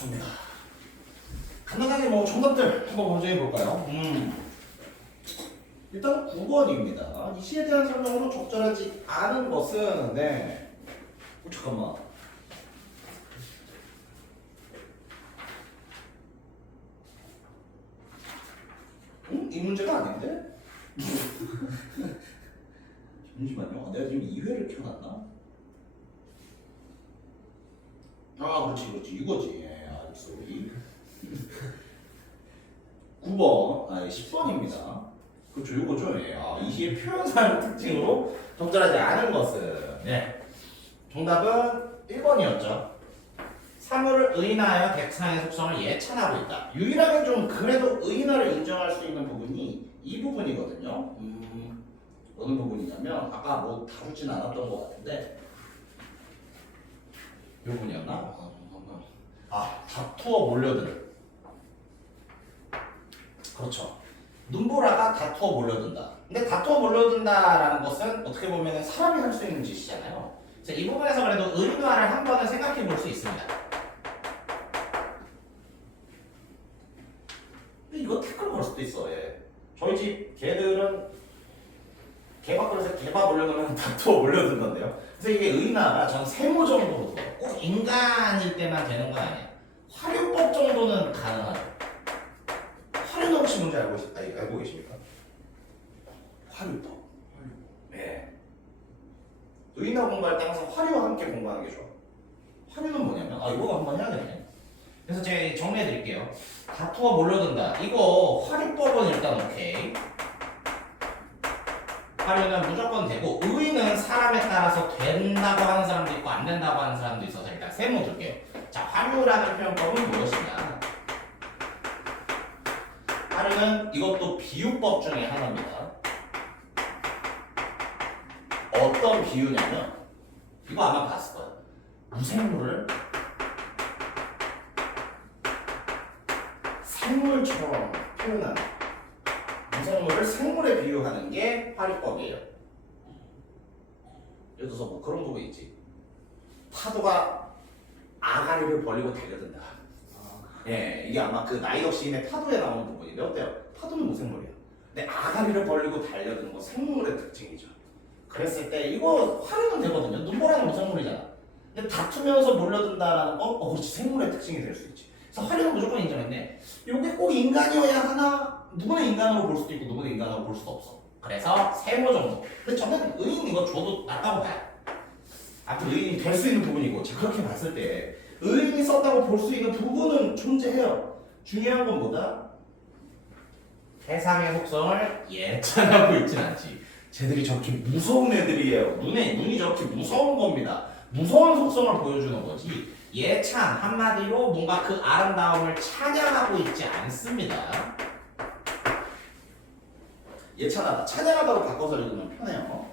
좋습니다. 간단하게 뭐 정답들 한번 먼저 해볼까요? 일단 9번입니다. 이 시에 대한 설명으로 적절하지 않은 것은 네. 잠깐만. 이 문제가 아닌데? 잠시만요. 내가 지금 2회를 켜놨나? 아, 그렇지. 이거지. 예, 알았어. 9번, 10번입니다. 그렇죠, 이거죠. 예. 이 시의 표현사의 특징으로 적절하지 않은 것은 네. 정답은 1번이었죠. 사물을 의인화하여 대상의 속성을 예찬하고 있다. 유일하게 좀 그래도 의인화를 인정할 수 있는 부분이 이 부분이거든요. 어느 부분이냐면 아까 뭐 다루진 않았던 것 같은데 이 부분이었나? 다투어 몰려들. 그렇죠. 눈보라가 다투어 몰려든다. 근데 다투어 몰려든다라는 것은 어떻게 보면 사람이 할 수 있는 짓이잖아요. 그래서 이 부분에서 그래도 의인화를 한 번은 생각해 볼 수 있습니다. 근데 이거 태클 걸 수도 있어. 예. 저희 집 개들은 개밥그릇에 개밥 올려놓으면 다투어 몰려든다는데요. 그래서 이게 의인화가 전 세모 정도로 돼요. 꼭 인간일 때만 되는 건 아니에요. 화류법 정도는 가능하죠. 화류는 혹시 뭔지 알고 계십니까? 화류법. 네. 의인화 공부할 때 항상 화류와 함께 공부하는 게 좋아. 화류는 뭐냐면 이거 한번 해야겠네. 그래서 제가 정리해 드릴게요. 다투어 몰려든다. 이거 화류법은 일단 오케이. 화류는 무조건 되고 의의는 사람에 따라서 된다고 하는 사람도 있고 안 된다고 하는 사람도 있어서 일단 세모 둘게요. 자, 화류라는 표현법은 무엇이냐? 화류는 이것도 비유법 중에 하나입니다. 어떤 비유냐면 이거 아마 봤을 거예요. 무생물을 생물처럼 표현하는, 무생물을 생물에 비유하는 게 화류법이에요. 예를 들어서 뭐 그런 부분 있지. 파도가 아가리를 벌리고 달려든다. 예, 이게 아마 그 나이덕 시인의 파도에 나오는 부분인데 어때요? 파도는 무생물이야. 근데 아가리를 벌리고 달려드는 건 생물의 특징이죠. 그랬을 때 이거 화류는 되거든요. 눈보라는 무생물이잖아. 근데 다투면서 몰려든다라는 건 그렇지, 생물의 특징이 될 수 있지. 그래서 화류는 무조건 인정했네. 이게 꼭 인간이어야 하나? 누구는 인간으로 볼 수도 있고 누구는 인간으로 볼 수도 없어. 그래서 세모 정도. 근데 저는 의인 이거 줘도 낫다고 봐요. 앞으로 의인이 될 수 있는 부분이고 제가 그렇게 봤을 때 의인이 썼다고 볼 수 있는 부분은 존재해요. 중요한 건 뭐다? 세상의 속성을 예찬하고 있진 않지. 쟤들이 저렇게 무서운 애들이에요. 눈이 저렇게 무서운 겁니다. 무서운 속성을 보여주는 거지. 예찬 한마디로 뭔가 그 아름다움을 찬양하고 있지 않습니다. 예찬하다, 찬양하다로 바꿔서 읽으면 편해요.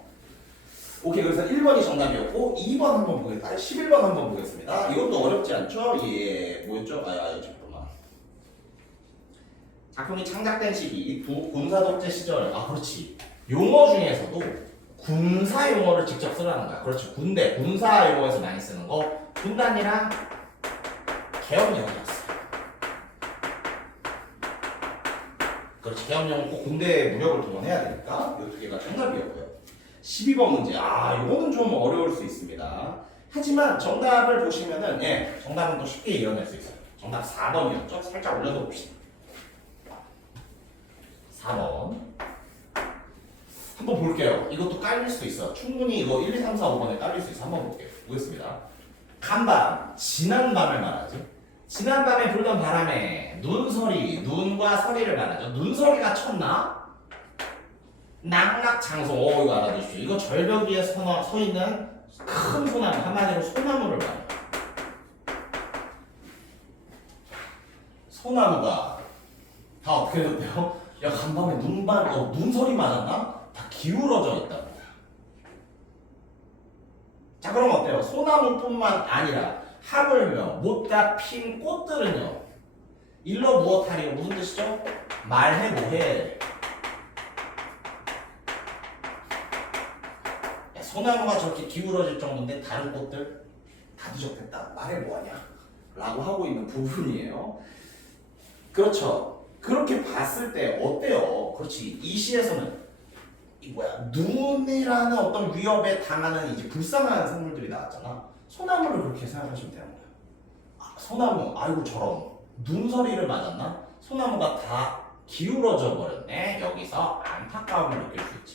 오케이, 그래서 1번이 정답이었고 2번 한번 보겠습니다. 11번 한번 보겠습니다. 이것도 어렵지 않죠? 예, 뭐였죠? 잠깐만. 작품이 창작된 시기 군사독재 시절. 그렇지. 용어 중에서도 군사 용어를 직접 쓰라는 거야. 그렇죠. 군대, 군사 용어에서 많이 쓰는 거. 군단이랑 계엄령이었어. 그렇지. 계엄령은 꼭 군대에 무력을 동원해야 되니까 이 두 개가 정답이었고요. 12번 문제. 이거는 좀 어려울 수 있습니다. 하지만 정답을 보시면은 정답은 또 쉽게 이뤄낼 수 있어요. 정답 4번이었죠. 살짝 올려서 봅시다. 4번. 한번 볼게요. 이것도 깔릴 수도 있어. 충분히 이거 1, 2, 3, 4, 5번에 깔릴 수 있어. 한번 볼게요. 보겠습니다. 간밤, 지난 밤을 말하죠. 지난 밤에 불던 바람에 눈소리, 눈과 소리를 말하죠. 눈소리가 쳤나? 낙낙장송. 이거 알아두십시오. 이거 절벽 위에 서 있는 큰 소나무, 한마디로 소나무를 말해요. 소나무가 다 어떻게 됐대요? 야, 간밤에 눈소리 맞았나? 다 기울어져 있답니다. 자, 그럼 어때요? 소나무뿐만 아니라 하물며 못다 핀 꽃들은요. 일러 무엇하리요? 무슨 뜻이죠? 말해 뭐해. 야, 소나무가 저렇게 기울어질 정도인데 다른 꽃들 다 뒤적댔다. 말해 뭐하냐? 라고 하고 있는 부분이에요. 그렇죠. 그렇게 봤을 때 어때요? 그렇지. 이 시에서는 이 뭐야 눈이라는 어떤 위협에 당하는 이제 불쌍한 생물들이 나왔잖아. 소나무를 그렇게 생각하시면 되는 거야. 아, 소나무 아이고 저런 눈서리를 맞았나? 소나무가 다 기울어져 버렸네. 여기서 안타까움을 느낄 수 있지.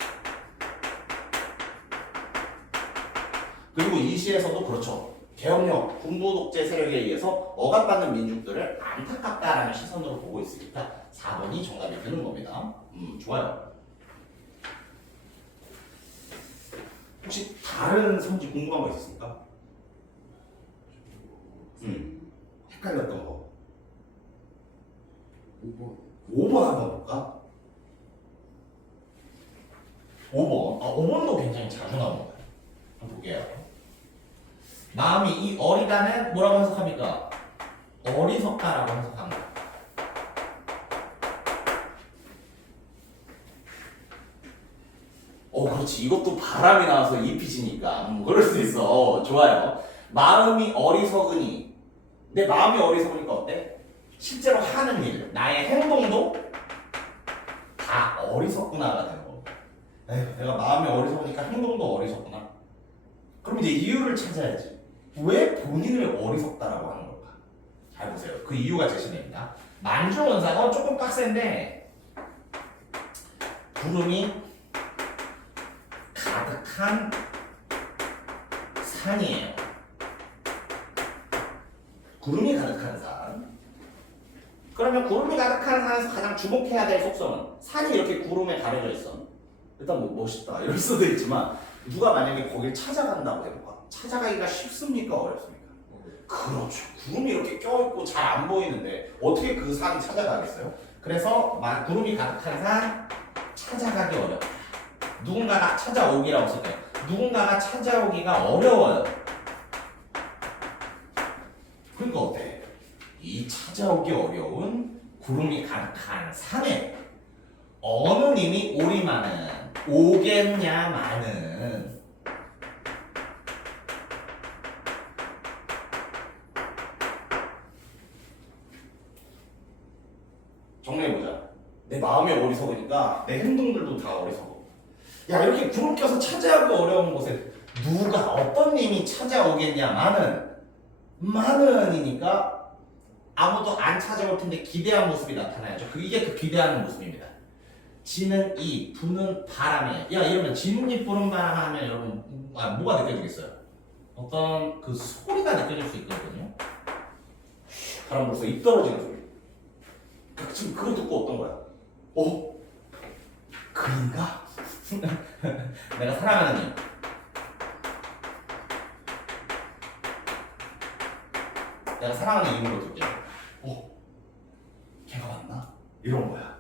그리고 이 시에서도 그렇죠. 계엄령, 군부 독재 세력에 의해서 억압받는 민족들을 안타깝다라는 시선으로 보고 있으니까 4번이 정답이 되는 겁니다. 좋아요. 혹시 다른 성지 궁금한 거 있었습니까? 헷갈렸던 거. 5번 5번 한번 볼까? 5번. 5번도 굉장히 자주 나오는 거예요. 한번 볼게요. 마음이 이 어리다는 뭐라고 해석합니까? 어리석다라고 해석합니다. 그렇지. 이것도 바람이 나와서 잎이 지니까 그럴 수 있어. 좋아요. 마음이 어리석으니. 내 마음이 어리석으니까 어때? 실제로 하는 일, 나의 행동도 다 어리석구나가 되는 겁니다. 에휴, 내가 마음이 어리석으니까 행동도 어리석구나. 그럼 이제 이유를 찾아야지. 왜 본인을 어리석다라고 하는 걸까? 잘 보세요. 그 이유가 제시됩니다. 만주원사가 조금 빡센데 구름이 가득한 산이에요. 구름이 가득한 산. 그러면 구름이 가득한 산에서 가장 주목해야 될 속성은 산이 이렇게 구름에 가려져 있어. 일단 뭐 멋있다 이럴 수도 있지만 누가 만약에 거길 찾아간다고 해볼까? 찾아가기가 쉽습니까? 어렵습니까? 그렇죠. 구름이 이렇게 껴있고 잘 안 보이는데 어떻게 그 산을 찾아가겠어요? 그래서 구름이 가득한 산 찾아가기 어렵다. 누군가가 찾아오기라고 쓸게요. 누군가가 찾아오기가 어려워요. 그러니까 어때? 이 찾아오기 어려운 구름이 가득한 산에 어느 님이 오리마는 오겠냐마는 정리해보자. 내 마음이 어리석으니까 내 행동들도 다 어리석어. 야 이렇게 구름 껴서 찾아오기 어려운 곳에 누가 어떤 님이 찾아오겠냐마는 많은이니까 아무도 안 찾아올 텐데 기대한 모습이 나타나야죠. 이게 그 기대하는 모습입니다. 지는 이 부는 바람이에요. 야 이러면 지는 부는 바람 하면 여러분 뭐가 느껴지겠어요? 어떤 그 소리가 느껴질 수 있거든요. 바람 불어서 입 떨어지는 소리. 그러니까 지금 그거 듣고 어떤 거야? 그인가? 내가 사랑하는 님. 내가 사랑하는 이름으로 듣게. 걔가 맞나? 이런 거야.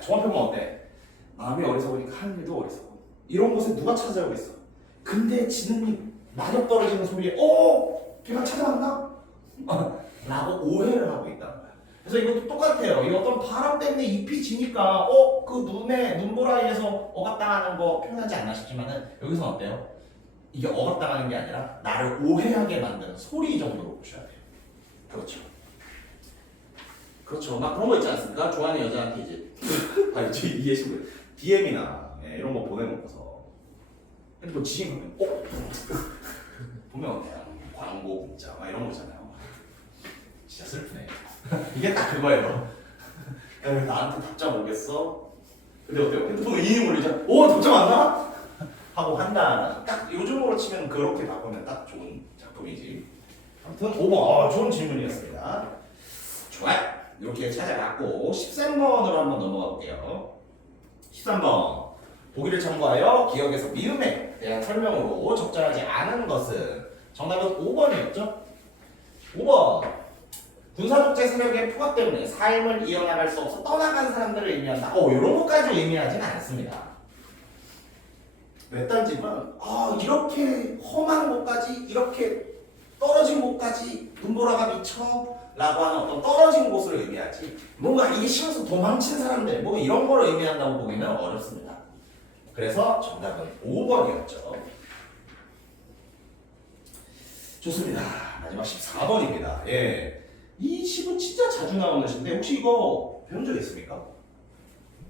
종합해보면 어때? 마음이 어리석으니까 하는 일도 어리석어. 이런 곳에 누가 찾아오겠어? 근데 지능이 마력 떨어지는 소리에 걔가 찾아왔나? 라고 오해를 하고 있다는 거야. 그래서 이것도 똑같아요. 이 어떤 바람 때문에 잎이 지니까 그 눈보라에서 억압당하는 거 표현하지 않나 싶지만은 여기서 어때요? 이게 억압당하는 게 아니라 나를 오해하게 만드는 소리 정도로 보셔야 돼요. 그렇죠. 막 그런 거 있지 않습니까? 좋아하는 여자한테 이제 이해시고요. DM이나 이런 거 보내놓고서 핸드폰 지인하면 보면 어때요? 광고 문자 막 이런 거 있잖아요. 진짜 슬프네. 이게 딱 그거예요. 나한테 답장 오겠어? 근데 어때요? 핸드폰 이닝 올리자. 답장 왔나? 하고 한다. 딱 요즘으로 치면 그렇게 바꾸면 딱 좋은 작품이지. 아무튼 5번 좋은 질문이었습니다. 좋아요. 이렇게 찾아갔고 13번으로 한번 넘어가 볼게요. 13번 보기를 참고하여 기억에서 미음에 대한 설명으로 적절하지 않은 것은 정답은 5번이었죠. 5번 군사독재 세력의 포각 때문에 삶을 이어나갈 수 없어 떠나간 사람들을 의미한다. 이런 것까지 의미하지는 않습니다. 외딴집은 이렇게 험한 곳까지 이렇게 떨어진 곳까지 눈보라가 미쳐 라고 하는 어떤 떨어진 곳을 의미하지 뭔가 이게 싫어서 도망친 사람들 뭐 이런 걸 의미한다고 보기는 어렵습니다. 그래서 정답은 5번이었죠. 좋습니다. 마지막 14번입니다. 예. 이 식은 진짜 자주 나오는 식인데 혹시 이거 배운 적 있습니까?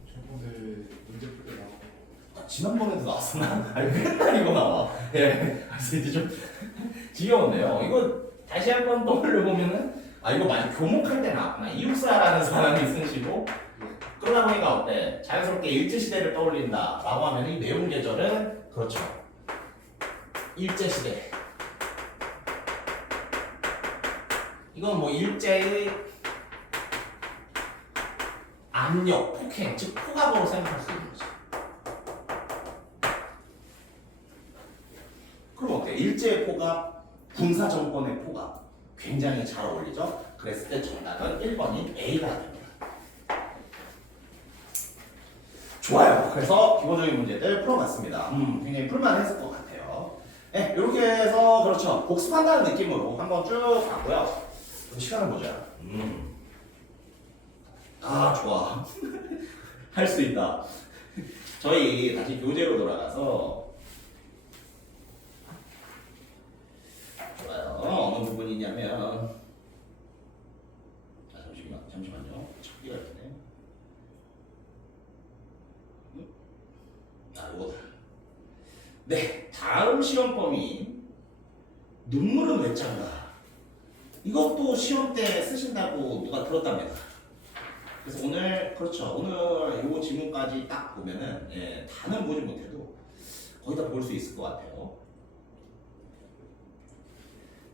저번에 문제 풀 때 나오고 지난번에도 나왔었나? 아니 맨날 이거 나와. 예. 그래서 이제 좀 지겨웠네요. 이거 다시 한번 떠올려보면은 이거 많이 교목할 때 나왔구나. 이육사라는 사람이 쓴 시고 그러다 보니까 어때? 자연스럽게 일제시대를 떠올린다 라고 하면 이 내용 계절은 그렇죠. 일제시대. 이건 뭐 일제의 압력, 폭행, 즉 포갑으로 생각할 수 있는 거죠. 그럼 어때? 일제의 포갑, 군사 정권의 포갑 굉장히 잘 어울리죠? 그랬을 때 정답은 1번인 A가 됩니다. 좋아요. 그래서 기본적인 문제들 풀어봤습니다. 굉장히 풀만했을 것 같아요. 네, 이렇게 해서 그렇죠. 복습한다는 느낌으로 한번 쭉 봤고요. 그럼 시간을 보자. 좋아. 할 수 있다. 저희 다시 교재로 돌아가서 좋아요. 어느 부분이냐면 잠시만요. 찾기가 있네. 이거다. 네, 다음 시험 범위 눈물은 왜 짠가? 이것도 시험 때 쓰신다고 누가 들었답니다. 그래서 오늘 그렇죠. 오늘 이 지문까지 딱 보면은 다는 보지 못해도 거의 다 볼 수 있을 것 같아요.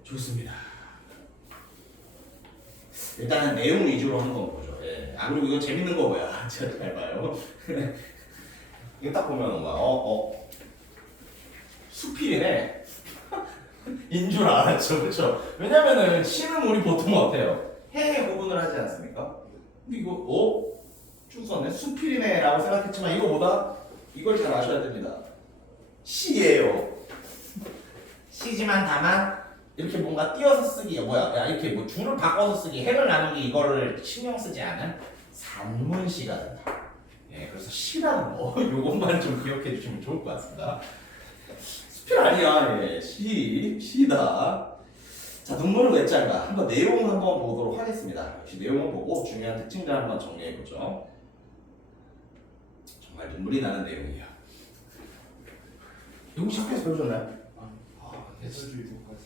좋습니다. 일단은 내용 위주로 한번 보죠. 그리고 이거 재밌는 거 뭐야? 제가 잘 봐요. 이거 딱 보면 수필이네. 인 줄 알았죠, 그렇죠? 왜냐면은 시는 우리 보통 어때요? 해에 구분을 하지 않습니까? 근데 이거 쭉 썼네. 수필이네라고 생각했지만 이거보다 이걸 잘 아셔야 됩니다. 시예요. 시지만 다만 이렇게 뭔가 띄어서 쓰기 이렇게 뭐 줄을 바꿔서 쓰기, 해를 나누기 이거를 신경 쓰지 않은 산문시가 된다. 그래서 시라는 거 요것만 좀 기억해 주시면 좋을 것 같습니다. 수필 아니야. 시다. 자, 눈물을 왜 짤까? 한번 내용 한번 보도록 하겠습니다. 역시 내용을 보고 중요한 특징들 한번 정리해 보죠. 정말 눈물이 나는 내용이에요. 이거 혹시 학교에서 배우셨나요? 해설주의도까지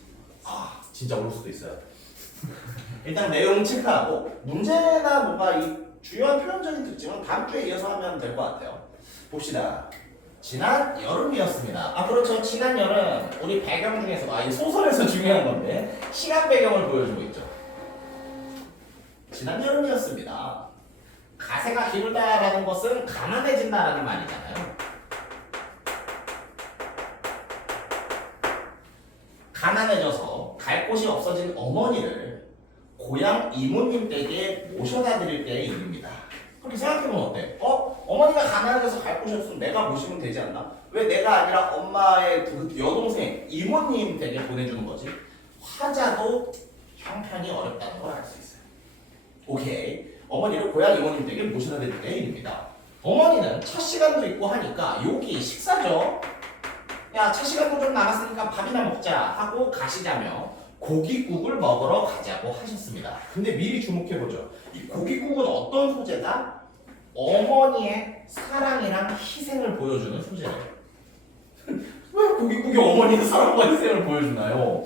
진짜 올 수도 있어요. 일단 내용 체크하고 문제나 뭔가 이 주요한 표현적인 특징은 다음 주에 이어서 하면 될 것 같아요. 봅시다. 지난 여름이었습니다. 그렇죠. 지난 여름 우리 배경 중에서 이 소설에서 중요한 건데 시간 배경을 보여주고 있죠. 지난 여름이었습니다. 가세가 기울다라는 것은 가난해진다라는 말이잖아요. 가난해져서 갈 곳이 없어진 어머니를 고향 이모님 댁에 모셔다 드릴 때의 일입니다. 그렇게 생각해보면 어때? 어머니가 가난해져서 갈 곳이 없으면 내가 모시면 되지 않나? 왜 내가 아니라 엄마의 그 여동생 이모님 댁에 보내주는 거지? 화자도 형편이 어렵다는 걸 알 수 있어요. 오케이. 어머니를 고향 이모님 댁에 모셔다 드릴 때의 일입니다. 어머니는 첫 시간도 있고 하니까 여기 식사죠. 야, 첫 시간도 좀 남았으니까 밥이나 먹자 하고 가시자며 고깃국을 먹으러 가자고 하셨습니다. 근데 미리 주목해보죠. 이 고깃국은 어떤 소재다? 어머니의 사랑이랑 희생을 보여주는 소재예요. 왜 고깃국이 어머니의 사랑과 희생을 보여주나요?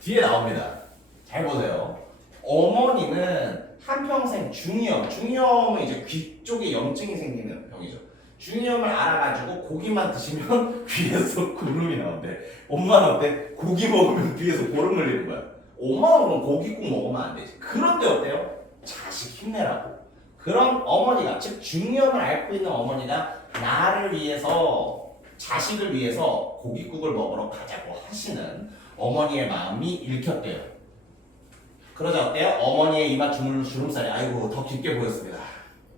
뒤에 나옵니다. 잘 보세요. 어머니는 한평생 중이염은 이제 귀 쪽에 염증이 생기는 병이죠. 중이염을 알아가지고 고기만 드시면 귀에서 고름이 나온대. 엄마는 어때? 고기 먹으면 귀에서 고름 흘리는 거야. 엄마는 고깃국 먹으면 안 되지. 그런데 어때요? 자식 힘내라고. 그런 어머니가, 즉 중이염을 앓고 있는 어머니가 나를 위해서, 자식을 위해서 고깃국을 먹으러 가자고 하시는 어머니의 마음이 읽혔대요. 그러자 어때요? 어머니의 이마 주름살이 더 깊게 보였습니다.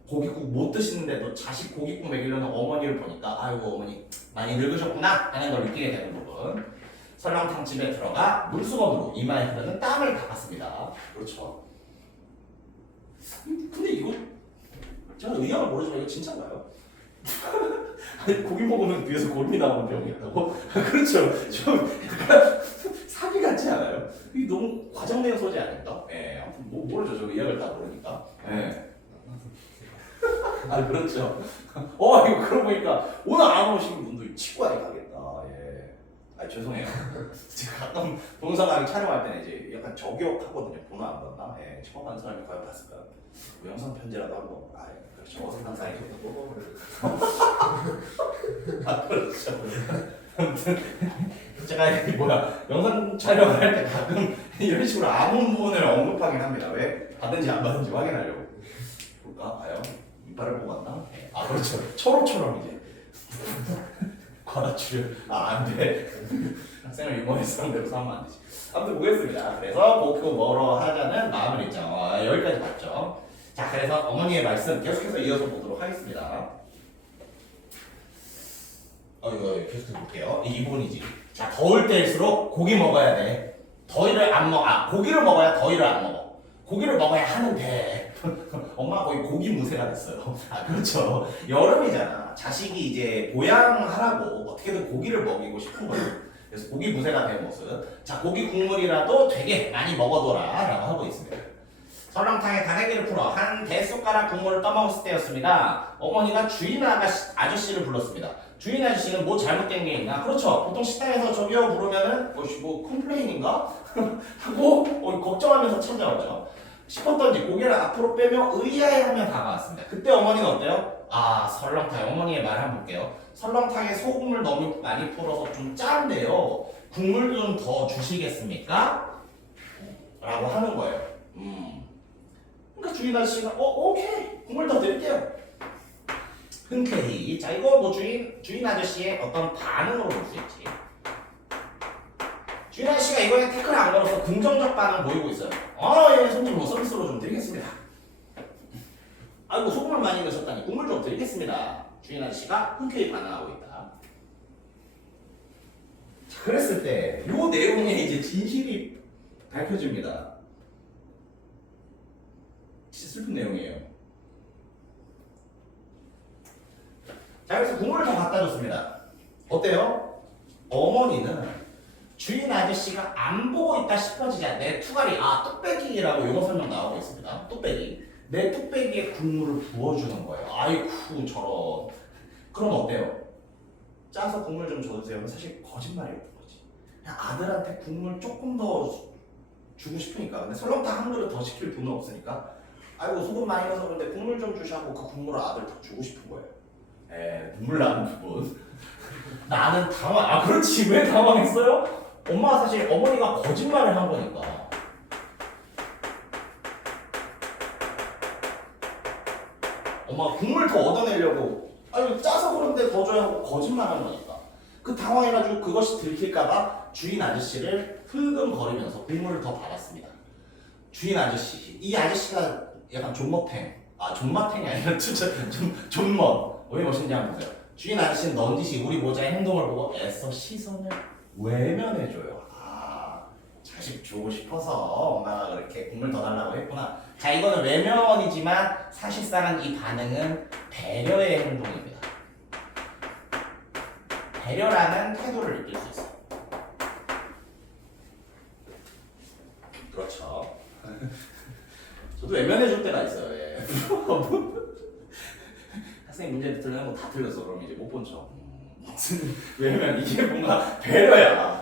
고깃국 못 드시는데도 자식 고깃국 먹이려는 어머니를 보니까 어머니 많이 늙으셨구나 하는 걸 느끼게 되는 부분. 설렁탕집에 들어가 물수건으로 이마에 흐르는 땀을 닦았습니다. 그렇죠. 근데 이거 제가 의향을 모르지만 이거 진짜인가요? 아니, 고기 먹으면 뒤에서 고름이 나오는 병이 있다고? 그렇죠. 좀 약간 사기 같지 이 너무 과장된 소재 아닙니까? 예, 아무튼 뭐 모르죠. 저 의학을 다 모르니까. 예. 아 그렇죠. 이거 그러고 보니까 오늘 안 오신 분들 치과에 가겠다. 예. 아 죄송해요. 제가 가끔 동영상 강의 촬영할 때는 이제 약간 저격하거든요. 번호 안 받나? 예. 처음 하는 사람이 과연 봤을까요? 뭐 영상 편지라도 하고. 아 예. 그렇죠. 어색한 사이죠. 아 그렇죠. 아무튼 제가 이 영상 촬영을 할 때 가끔 이런 식으로 아무 부분을 언급하긴 합니다. 왜? 받은지 안 받은지 확인하려고. 볼까? 봐요. 이빨을 뽑았나? 아 그렇죠. 초록처럼 이제 과다출혈. 안 돼. 학생을 유머의 상대로 삼으면 안 되지. 아무튼 보겠습니다. 그래서 목표 뭐로 하자는 마음을 있죠. 여기까지 봤죠. 자 그래서 어머니의 말씀 계속해서 이어서 보도록 하겠습니다. 이거 계속 볼게요. 이 부분이지. 자, 더울 때일수록 고기 먹어야 돼. 더위를 안 먹어. 고기를 먹어야 더위를 안 먹어. 고기를 먹어야 하는데. 엄마 거의 고기 무새가 됐어요. 그렇죠. 여름이잖아. 자식이 이제 보양하라고 어떻게든 고기를 먹이고 싶은 거예요. 그래서 고기 무새가 된 모습. 자, 고기 국물이라도 되게 많이 먹어둬라. 라고 하고 있습니다. 설렁탕에 다대기를 풀어 한 대숟가락 국물을 떠먹었을 때였습니다. 어머니가 주인 아저씨를 불렀습니다. 주인 아저씨는 뭐 잘못된 게 있나? 그렇죠. 보통 식당에서 저기요 부르면은 뭐 컴플레인인가? 하고 걱정하면서 찾아오죠. 싶었던지 고개를 앞으로 빼며 의아해하며 다가왔습니다. 그때 어머니는 어때요? 설렁탕. 어머니의 말 한번 볼게요. 설렁탕에 소금을 너무 많이 풀어서 좀 짠데요. 국물 좀 더 주시겠습니까? 라고 하는 거예요. 그러니까 주인 아저씨가 오케이 국물 더 드릴게요. 흔쾌히. 자 이거 뭐 주인 아저씨의 어떤 반응으로 볼 수 있지. 주인 아저씨가 이거에 태클을 안 걸어서 긍정적 반응 보이고 있어요. 예 손님 뭐 서비스로 좀 드리겠습니다. 아이고 소금을 많이 넣으셨다니 국물 좀 드리겠습니다. 주인 아저씨가 흔쾌히 반응하고 있다. 자 그랬을 때 요 내용에 이제 진실이 밝혀집니다. 진짜 슬픈 내용이에요. 자 그래서 국물을 더 갖다 줬습니다. 어때요? 어머니는 주인 아저씨가 안 보고 있다 싶어지자 내 투가리 뚝배기라고 용어 설명 나오고 있습니다. 뚝배기. 내 뚝배기에 국물을 부어주는 거예요. 아이쿠 저런. 그럼 어때요? 짜서 국물 좀 줘주세요. 사실 거짓말이었던 거지. 그냥 아들한테 국물 조금 더 주고 싶으니까. 근데 설렁탕 한 그릇 더 시킬 돈은 없으니까 아이고 소금 많이 넣어서 그런데 국물 좀 주시고 그 국물을 아들 더 주고 싶은 거예요. 눈물 나는 부분. 나는 당황. 그렇지. 왜 당황했어요? 엄마가 사실 어머니가 거짓말을 한 거니까. 엄마가 국물 더 얻어내려고 짜서 그런데 더 줘야 하고 거짓말한 거니까. 그 당황해가지고 그것이 들킬까봐 주인 아저씨를 흘금거리면서 국물을 더 받았습니다. 주인 아저씨. 이 아저씨가 약간 존머탱. 존마탱이 아니라 진짜 존멋. 왜 멋있는지 한번 보세요. 주인 아저씨는 넌지시 우리 모자의 행동을 보고 애써 시선을 외면해줘요. 자식 주고 싶어서 엄마가 그렇게 국물 더 달라고 했구나. 자 이거는 외면이지만 사실상은 이 반응은 배려의 행동입니다. 배려라는 태도를 느낄 수 있어요. 그렇죠. 저도 외면해줄 때가 있어요. 예. 학생이 문제 틀리는 거 다 틀렸어. 그럼 이제 못 본 척. 왜냐면 이게 뭔가 배려야.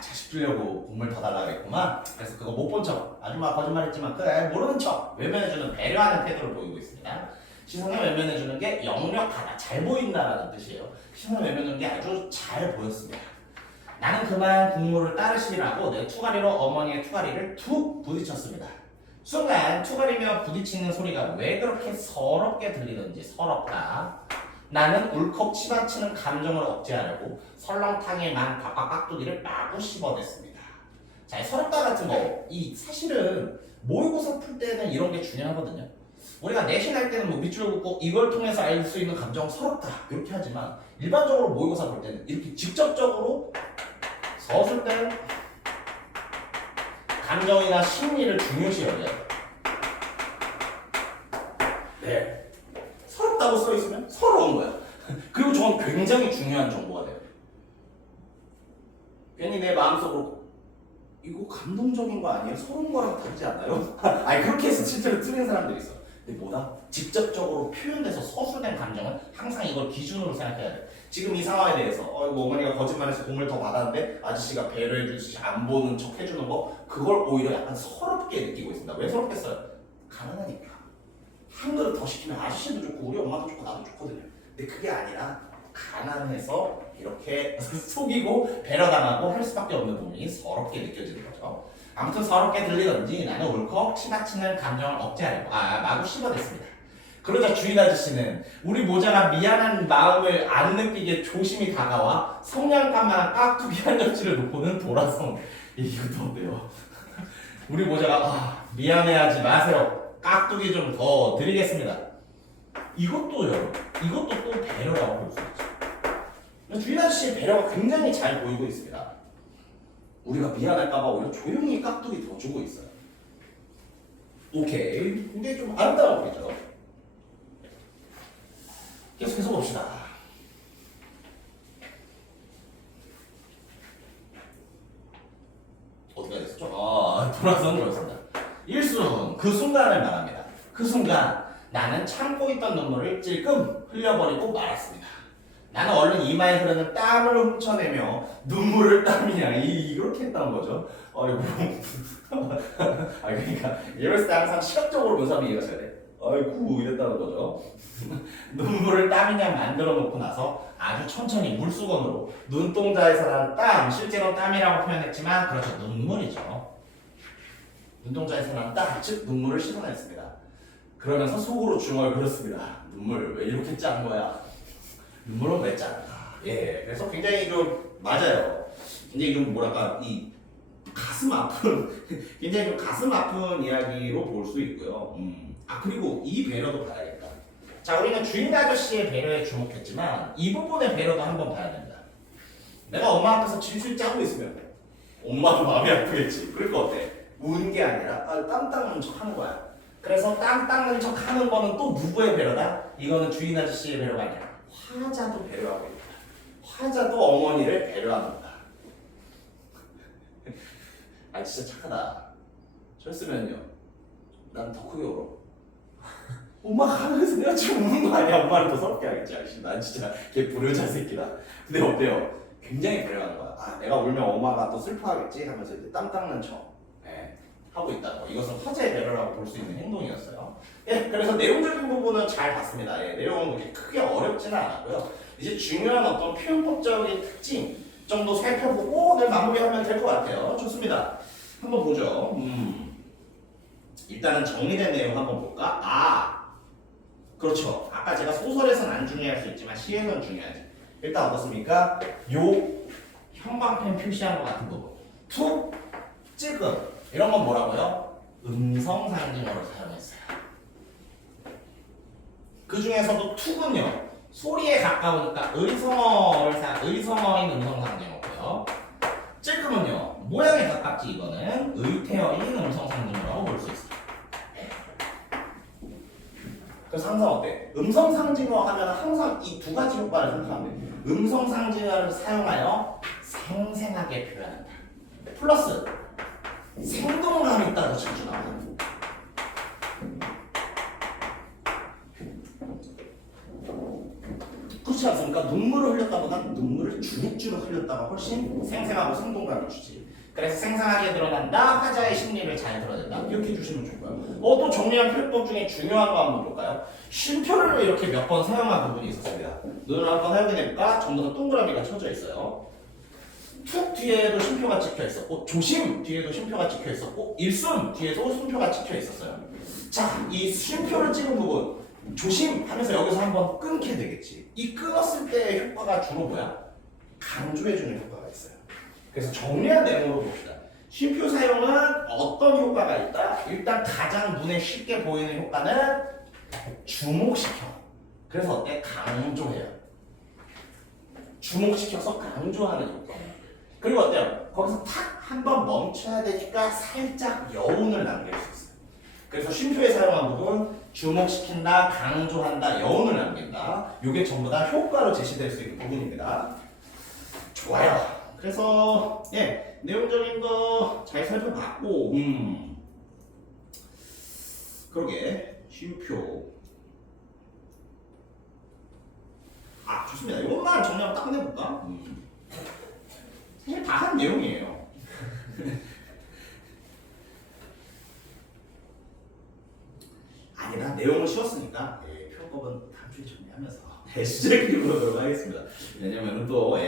자식 주려고 국물 더 달라고 했구만. 그래서 그거 못 본 척. 아줌마 거짓말했지만 그래 모르는 척. 외면해주는 배려하는 태도를 보이고 있습니다. 시선을 외면해주는 게 역력하다, 잘 보인다라는 뜻이에요. 시선을 외면하는 게 아주 잘 보였습니다. 나는 그만 국물을 따르시라고 내 투가리로 어머니의 투가리를 툭 부딪혔습니다. 순간 투가리며 부딪히는 소리가 왜 그렇게 서럽게 들리는지 서럽다. 나는 울컥 치받치는 감정을 억제하려고 설렁탕에만 깍두기를 마구 씹어댔습니다. 자, 서럽다 같은 거, 이 사실은 모의고사 풀 때는 이런 게 중요하거든요. 우리가 내신할 때는 뭐 밑줄 긋고 이걸 통해서 알 수 있는 감정 서럽다 이렇게 하지만 일반적으로 모의고사 볼 때는 이렇게 직접적으로 서술 때는 감정이나 심리를 중요시 여겨요. 네. 서럽다고 써있으면 서러운 거야. 그리고 저건 굉장히 중요한 정보가 돼요. 괜히 내 마음속으로 이거 감동적인 거 아니에요? 서른 거랑 다르지 않아요? 아니 그렇게 해서 실제로 틀린 사람들이 있어. 근데 뭐다? 직접적으로 표현돼서 서술된 감정은 항상 이걸 기준으로 생각해야 돼. 지금 이 상황에 대해서 이거 어머니가 거짓말해서 돈을 더 받았는데 아저씨가 배려해 주듯이 안 보는 척 해주는 거 그걸 오히려 약간 서럽게 느끼고 있습니다. 왜 서럽겠어요? 가난하니까. 한 그릇 더 시키면 아저씨도 좋고 우리 엄마도 좋고 나도 좋거든요. 근데 그게 아니라 가난해서 이렇게 속이고 배려당하고 할 수밖에 없는 부분이 서럽게 느껴지는 거죠. 아무튼 서럽게 들리던지 나는 울컥 치닫히는 감정을 억제하려고 마구 씹어냈습니다. 그러자 주인 아저씨는 우리 모자가 미안한 마음을 안 느끼게 조심히 다가와 성냥감만한 깍두기 한 접시를 놓고는 돌아서 이것도 어때요? 우리 모자가 미안해하지 마세요. 깍두기 좀 더 드리겠습니다. 이것도요. 이것도 또 배려라고 볼 수 있죠. 주인 아저씨의 배려가 굉장히 잘 보이고 있습니다. 우리가 미안할까봐 오히려 조용히 깍두기 더 주고 있어요. 오케이. 근데 좀 아름다워 보이죠? 계속해서 봅시다. 어디가 됐었죠? 돌아서는 거였습니다. 1순 그 순간을 말합니다. 그 순간 나는 참고 있던 눈물을 찔끔 흘려버리고 말았습니다. 나는 얼른 이마에 흐르는 땀을 훔쳐내며 눈물을 땀이냐 이렇게 했다는 거죠. 아이고 그러니까 이럴 때 항상 시각적으로 묘사하면 이해가 잘 돼. 아이고 이랬다는 거죠. 눈물을 땀이냐 만들어 놓고 나서 아주 천천히 물수건으로 눈동자에서 난 땀, 실제로 땀이라고 표현했지만 그렇죠, 눈물이죠. 눈동자에서 난 땀, 즉 눈물을 씻어냈습니다. 그러면서 속으로 중얼거렸습니다. 눈물 왜 이렇게 짠 거야? 눈물은 왜 짠가? 그래서 굉장히 좀 맞아요. 굉장히 좀 뭐랄까 이 가슴 아픈 굉장히 좀 가슴 아픈 이야기로 볼 수 있고요. 그리고 이 배려도 봐야겠다. 자, 우리는 주인 아저씨의 배려에 주목했지만 이 부분의 배려도 한번 봐야 됩니다. 내가 엄마 앞에서 질질 짜고 있으면 엄마도 마음이 아프겠지. 그러니까 어때? 우는 게 아니라 땀 닦는 척 하는 거야. 그래서 땀 닦는 척 하는 거는 또 누구의 배려다? 이거는 주인 아저씨의 배려가 아니라 화자도 배려하고 있다. 화자도 어머니를 배려하는 거다. 진짜 착하다. 저였으면요. 난 더 크게 울어. 엄마가 하면서 내가 지금 우는 거 아니야. 엄마를 더 서럽게 하겠지. 난 진짜 걔 불효자 새끼다. 근데 어때요? 굉장히 배려하는 거야. 내가 울면 엄마가 또 슬퍼하겠지 하면서 이제 땀 닦는 척 하고 있다고. 이것은 화제의 배려라고 볼 수 있는 행동이었어요. 그래서 내용적인 부분은 잘 봤습니다. 내용은 그렇게 크게 어렵지는 않았고요. 이제 중요한 어떤 표현법적인 특징 정도 살펴보고 마무리하면 될 것 같아요. 좋습니다. 한번 보죠. 일단은 정리된 내용 한번 볼까? 그렇죠. 아까 제가 소설에서는 안 중요할 수 있지만 시에서는 중요하지. 일단 어떻습니까? 요 형광펜 표시한 것 같은 부분. 툭, 찌금 이런 건 뭐라고요? 음성 상징어를 사용했어요. 그 중에서도 툭은요 소리에 가까우니까 의성어인 음성 상징어고요. 찔끔은요 모양에 가깝지. 이거는 의태어인 음성 상징어라고 볼 수 있어요. 그래서 항상 어때? 음성 상징어 하면 항상 이 두 가지 효과를 생각하면 돼. 음성 상징어를 사용하여 생생하게 표현한다. 플러스 생동감 있다고 자주 나온다. 그렇지 않습니까? 눈물을 흘렸다보다 눈물을 주룩주룩 흘렸다가 훨씬 생생하고 생동감을 주지. 그래서 생생하게 드러난다. 화자의 심리를 잘 드러낸다. 이렇게 해주시면 좋고요. 또 정리한 표현법 중에 중요한 거 한번 볼까요? 쉼표를 이렇게 몇 번 사용한 부분이 있었습니다. 눈을 한번 확인해볼까? 전부 다 동그라미가 쳐져 있어요. 툭 뒤에도 쉼표가 찍혀 있었고, 조심 뒤에도 쉼표가 찍혀 있었고, 일순 뒤에도 쉼표가 찍혀 있었어요. 자, 이 쉼표를 찍은 부분 조심 하면서 여기서 한번 끊게 되겠지. 이 끊었을 때의 효과가 주로 뭐야? 강조해주는 효과가 있어요. 그래서 정리한 내용으로 봅시다. 쉼표 사용은 어떤 효과가 있다? 일단 가장 눈에 쉽게 보이는 효과는 주목시켜. 그래서 어때? 강조해요. 주목시켜서 강조하는 효과. 그리고 어때요? 거기서 탁 한번 멈춰야 되니까 살짝 여운을 남길 수 있어요. 그래서 쉼표에 사용한 부분 주목시킨다, 강조한다, 여운을 남긴다. 이게 전부 다 효과로 제시될 수 있는 부분입니다. 좋아요. 그래서 내용적인 거 잘 살펴봤고, 그러게 쉼표. 아 좋습니다. 이것만 정리하고 딱 내볼까? 사실 다 한 내용이에요. 아니다. 내용을 쉬웠으니까 표현법은 다음 주에 정리하면서 시작해 보도록 하겠습니다. 왜냐면 또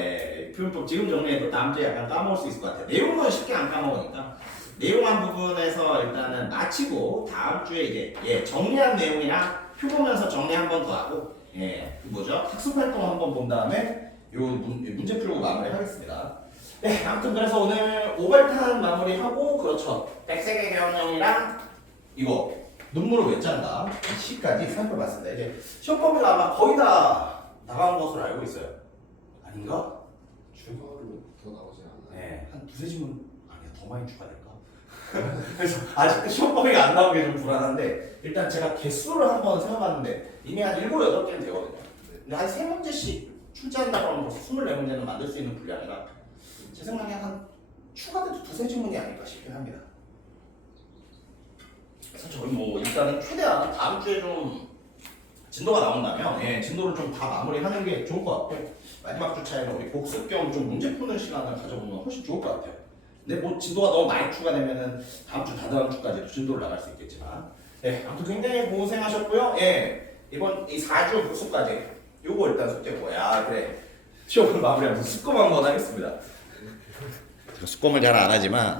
표현법 지금 정리해도 다음 주에 약간 까먹을 수 있을 것 같아요. 내용은 쉽게 안 까먹으니까 내용 한 부분에서 일단은 마치고 다음 주에 이제 정리한 내용이랑 표 보면서 정리 한 번 더 하고 그 뭐죠? 학습 활동 한번 본 다음에 요 문제 풀고 마무리하겠습니다. 네, 아무튼 그래서 오늘 오발탄 마무리하고 그렇죠. 백색의 계엄령이랑 이거 눈물을 왜 짠다 이 시까지 살펴봤습니다. 이제 시험 범위가 아마 거의 다 나간 것으로 알고 있어요. 아닌가? 추가로 더 나오지 않나요? 네, 한 두세 질문 아니야 더 많이 추가될까? 그래서 아직도 시험 범위가 안 나온 게 좀 불안한데 일단 제가 개수를 한번 세워봤는데 이미 한 7, 8개는 되거든요. 근데 한 3문제씩 출제한다고 하면 벌써 24문제는 만들 수 있는 분량이라 제 생각에 한 추가돼도 두세 질문이 아닐까 싶긴 합니다. 그래서 저희 뭐 일단은 최대한 다음 주에 좀 진도가 나온다면 진도를 좀 다 마무리하는 게 좋을 것 같고 마지막 주차에는 우리 복습 겸 좀 문제 푸는 시간을 가져보면 훨씬 좋을 것 같아요. 근데 뭐 진도가 너무 많이 추가되면은 다음 주 다다음 주까지도 진도를 나갈 수 있겠지만 아무튼 굉장히 고생하셨고요. 이번 이 4주 복습까지 요거 일단 숙제고 그래 시험을 마무리하면서 수검 한번 하겠습니다. 수검을 잘 안 하지만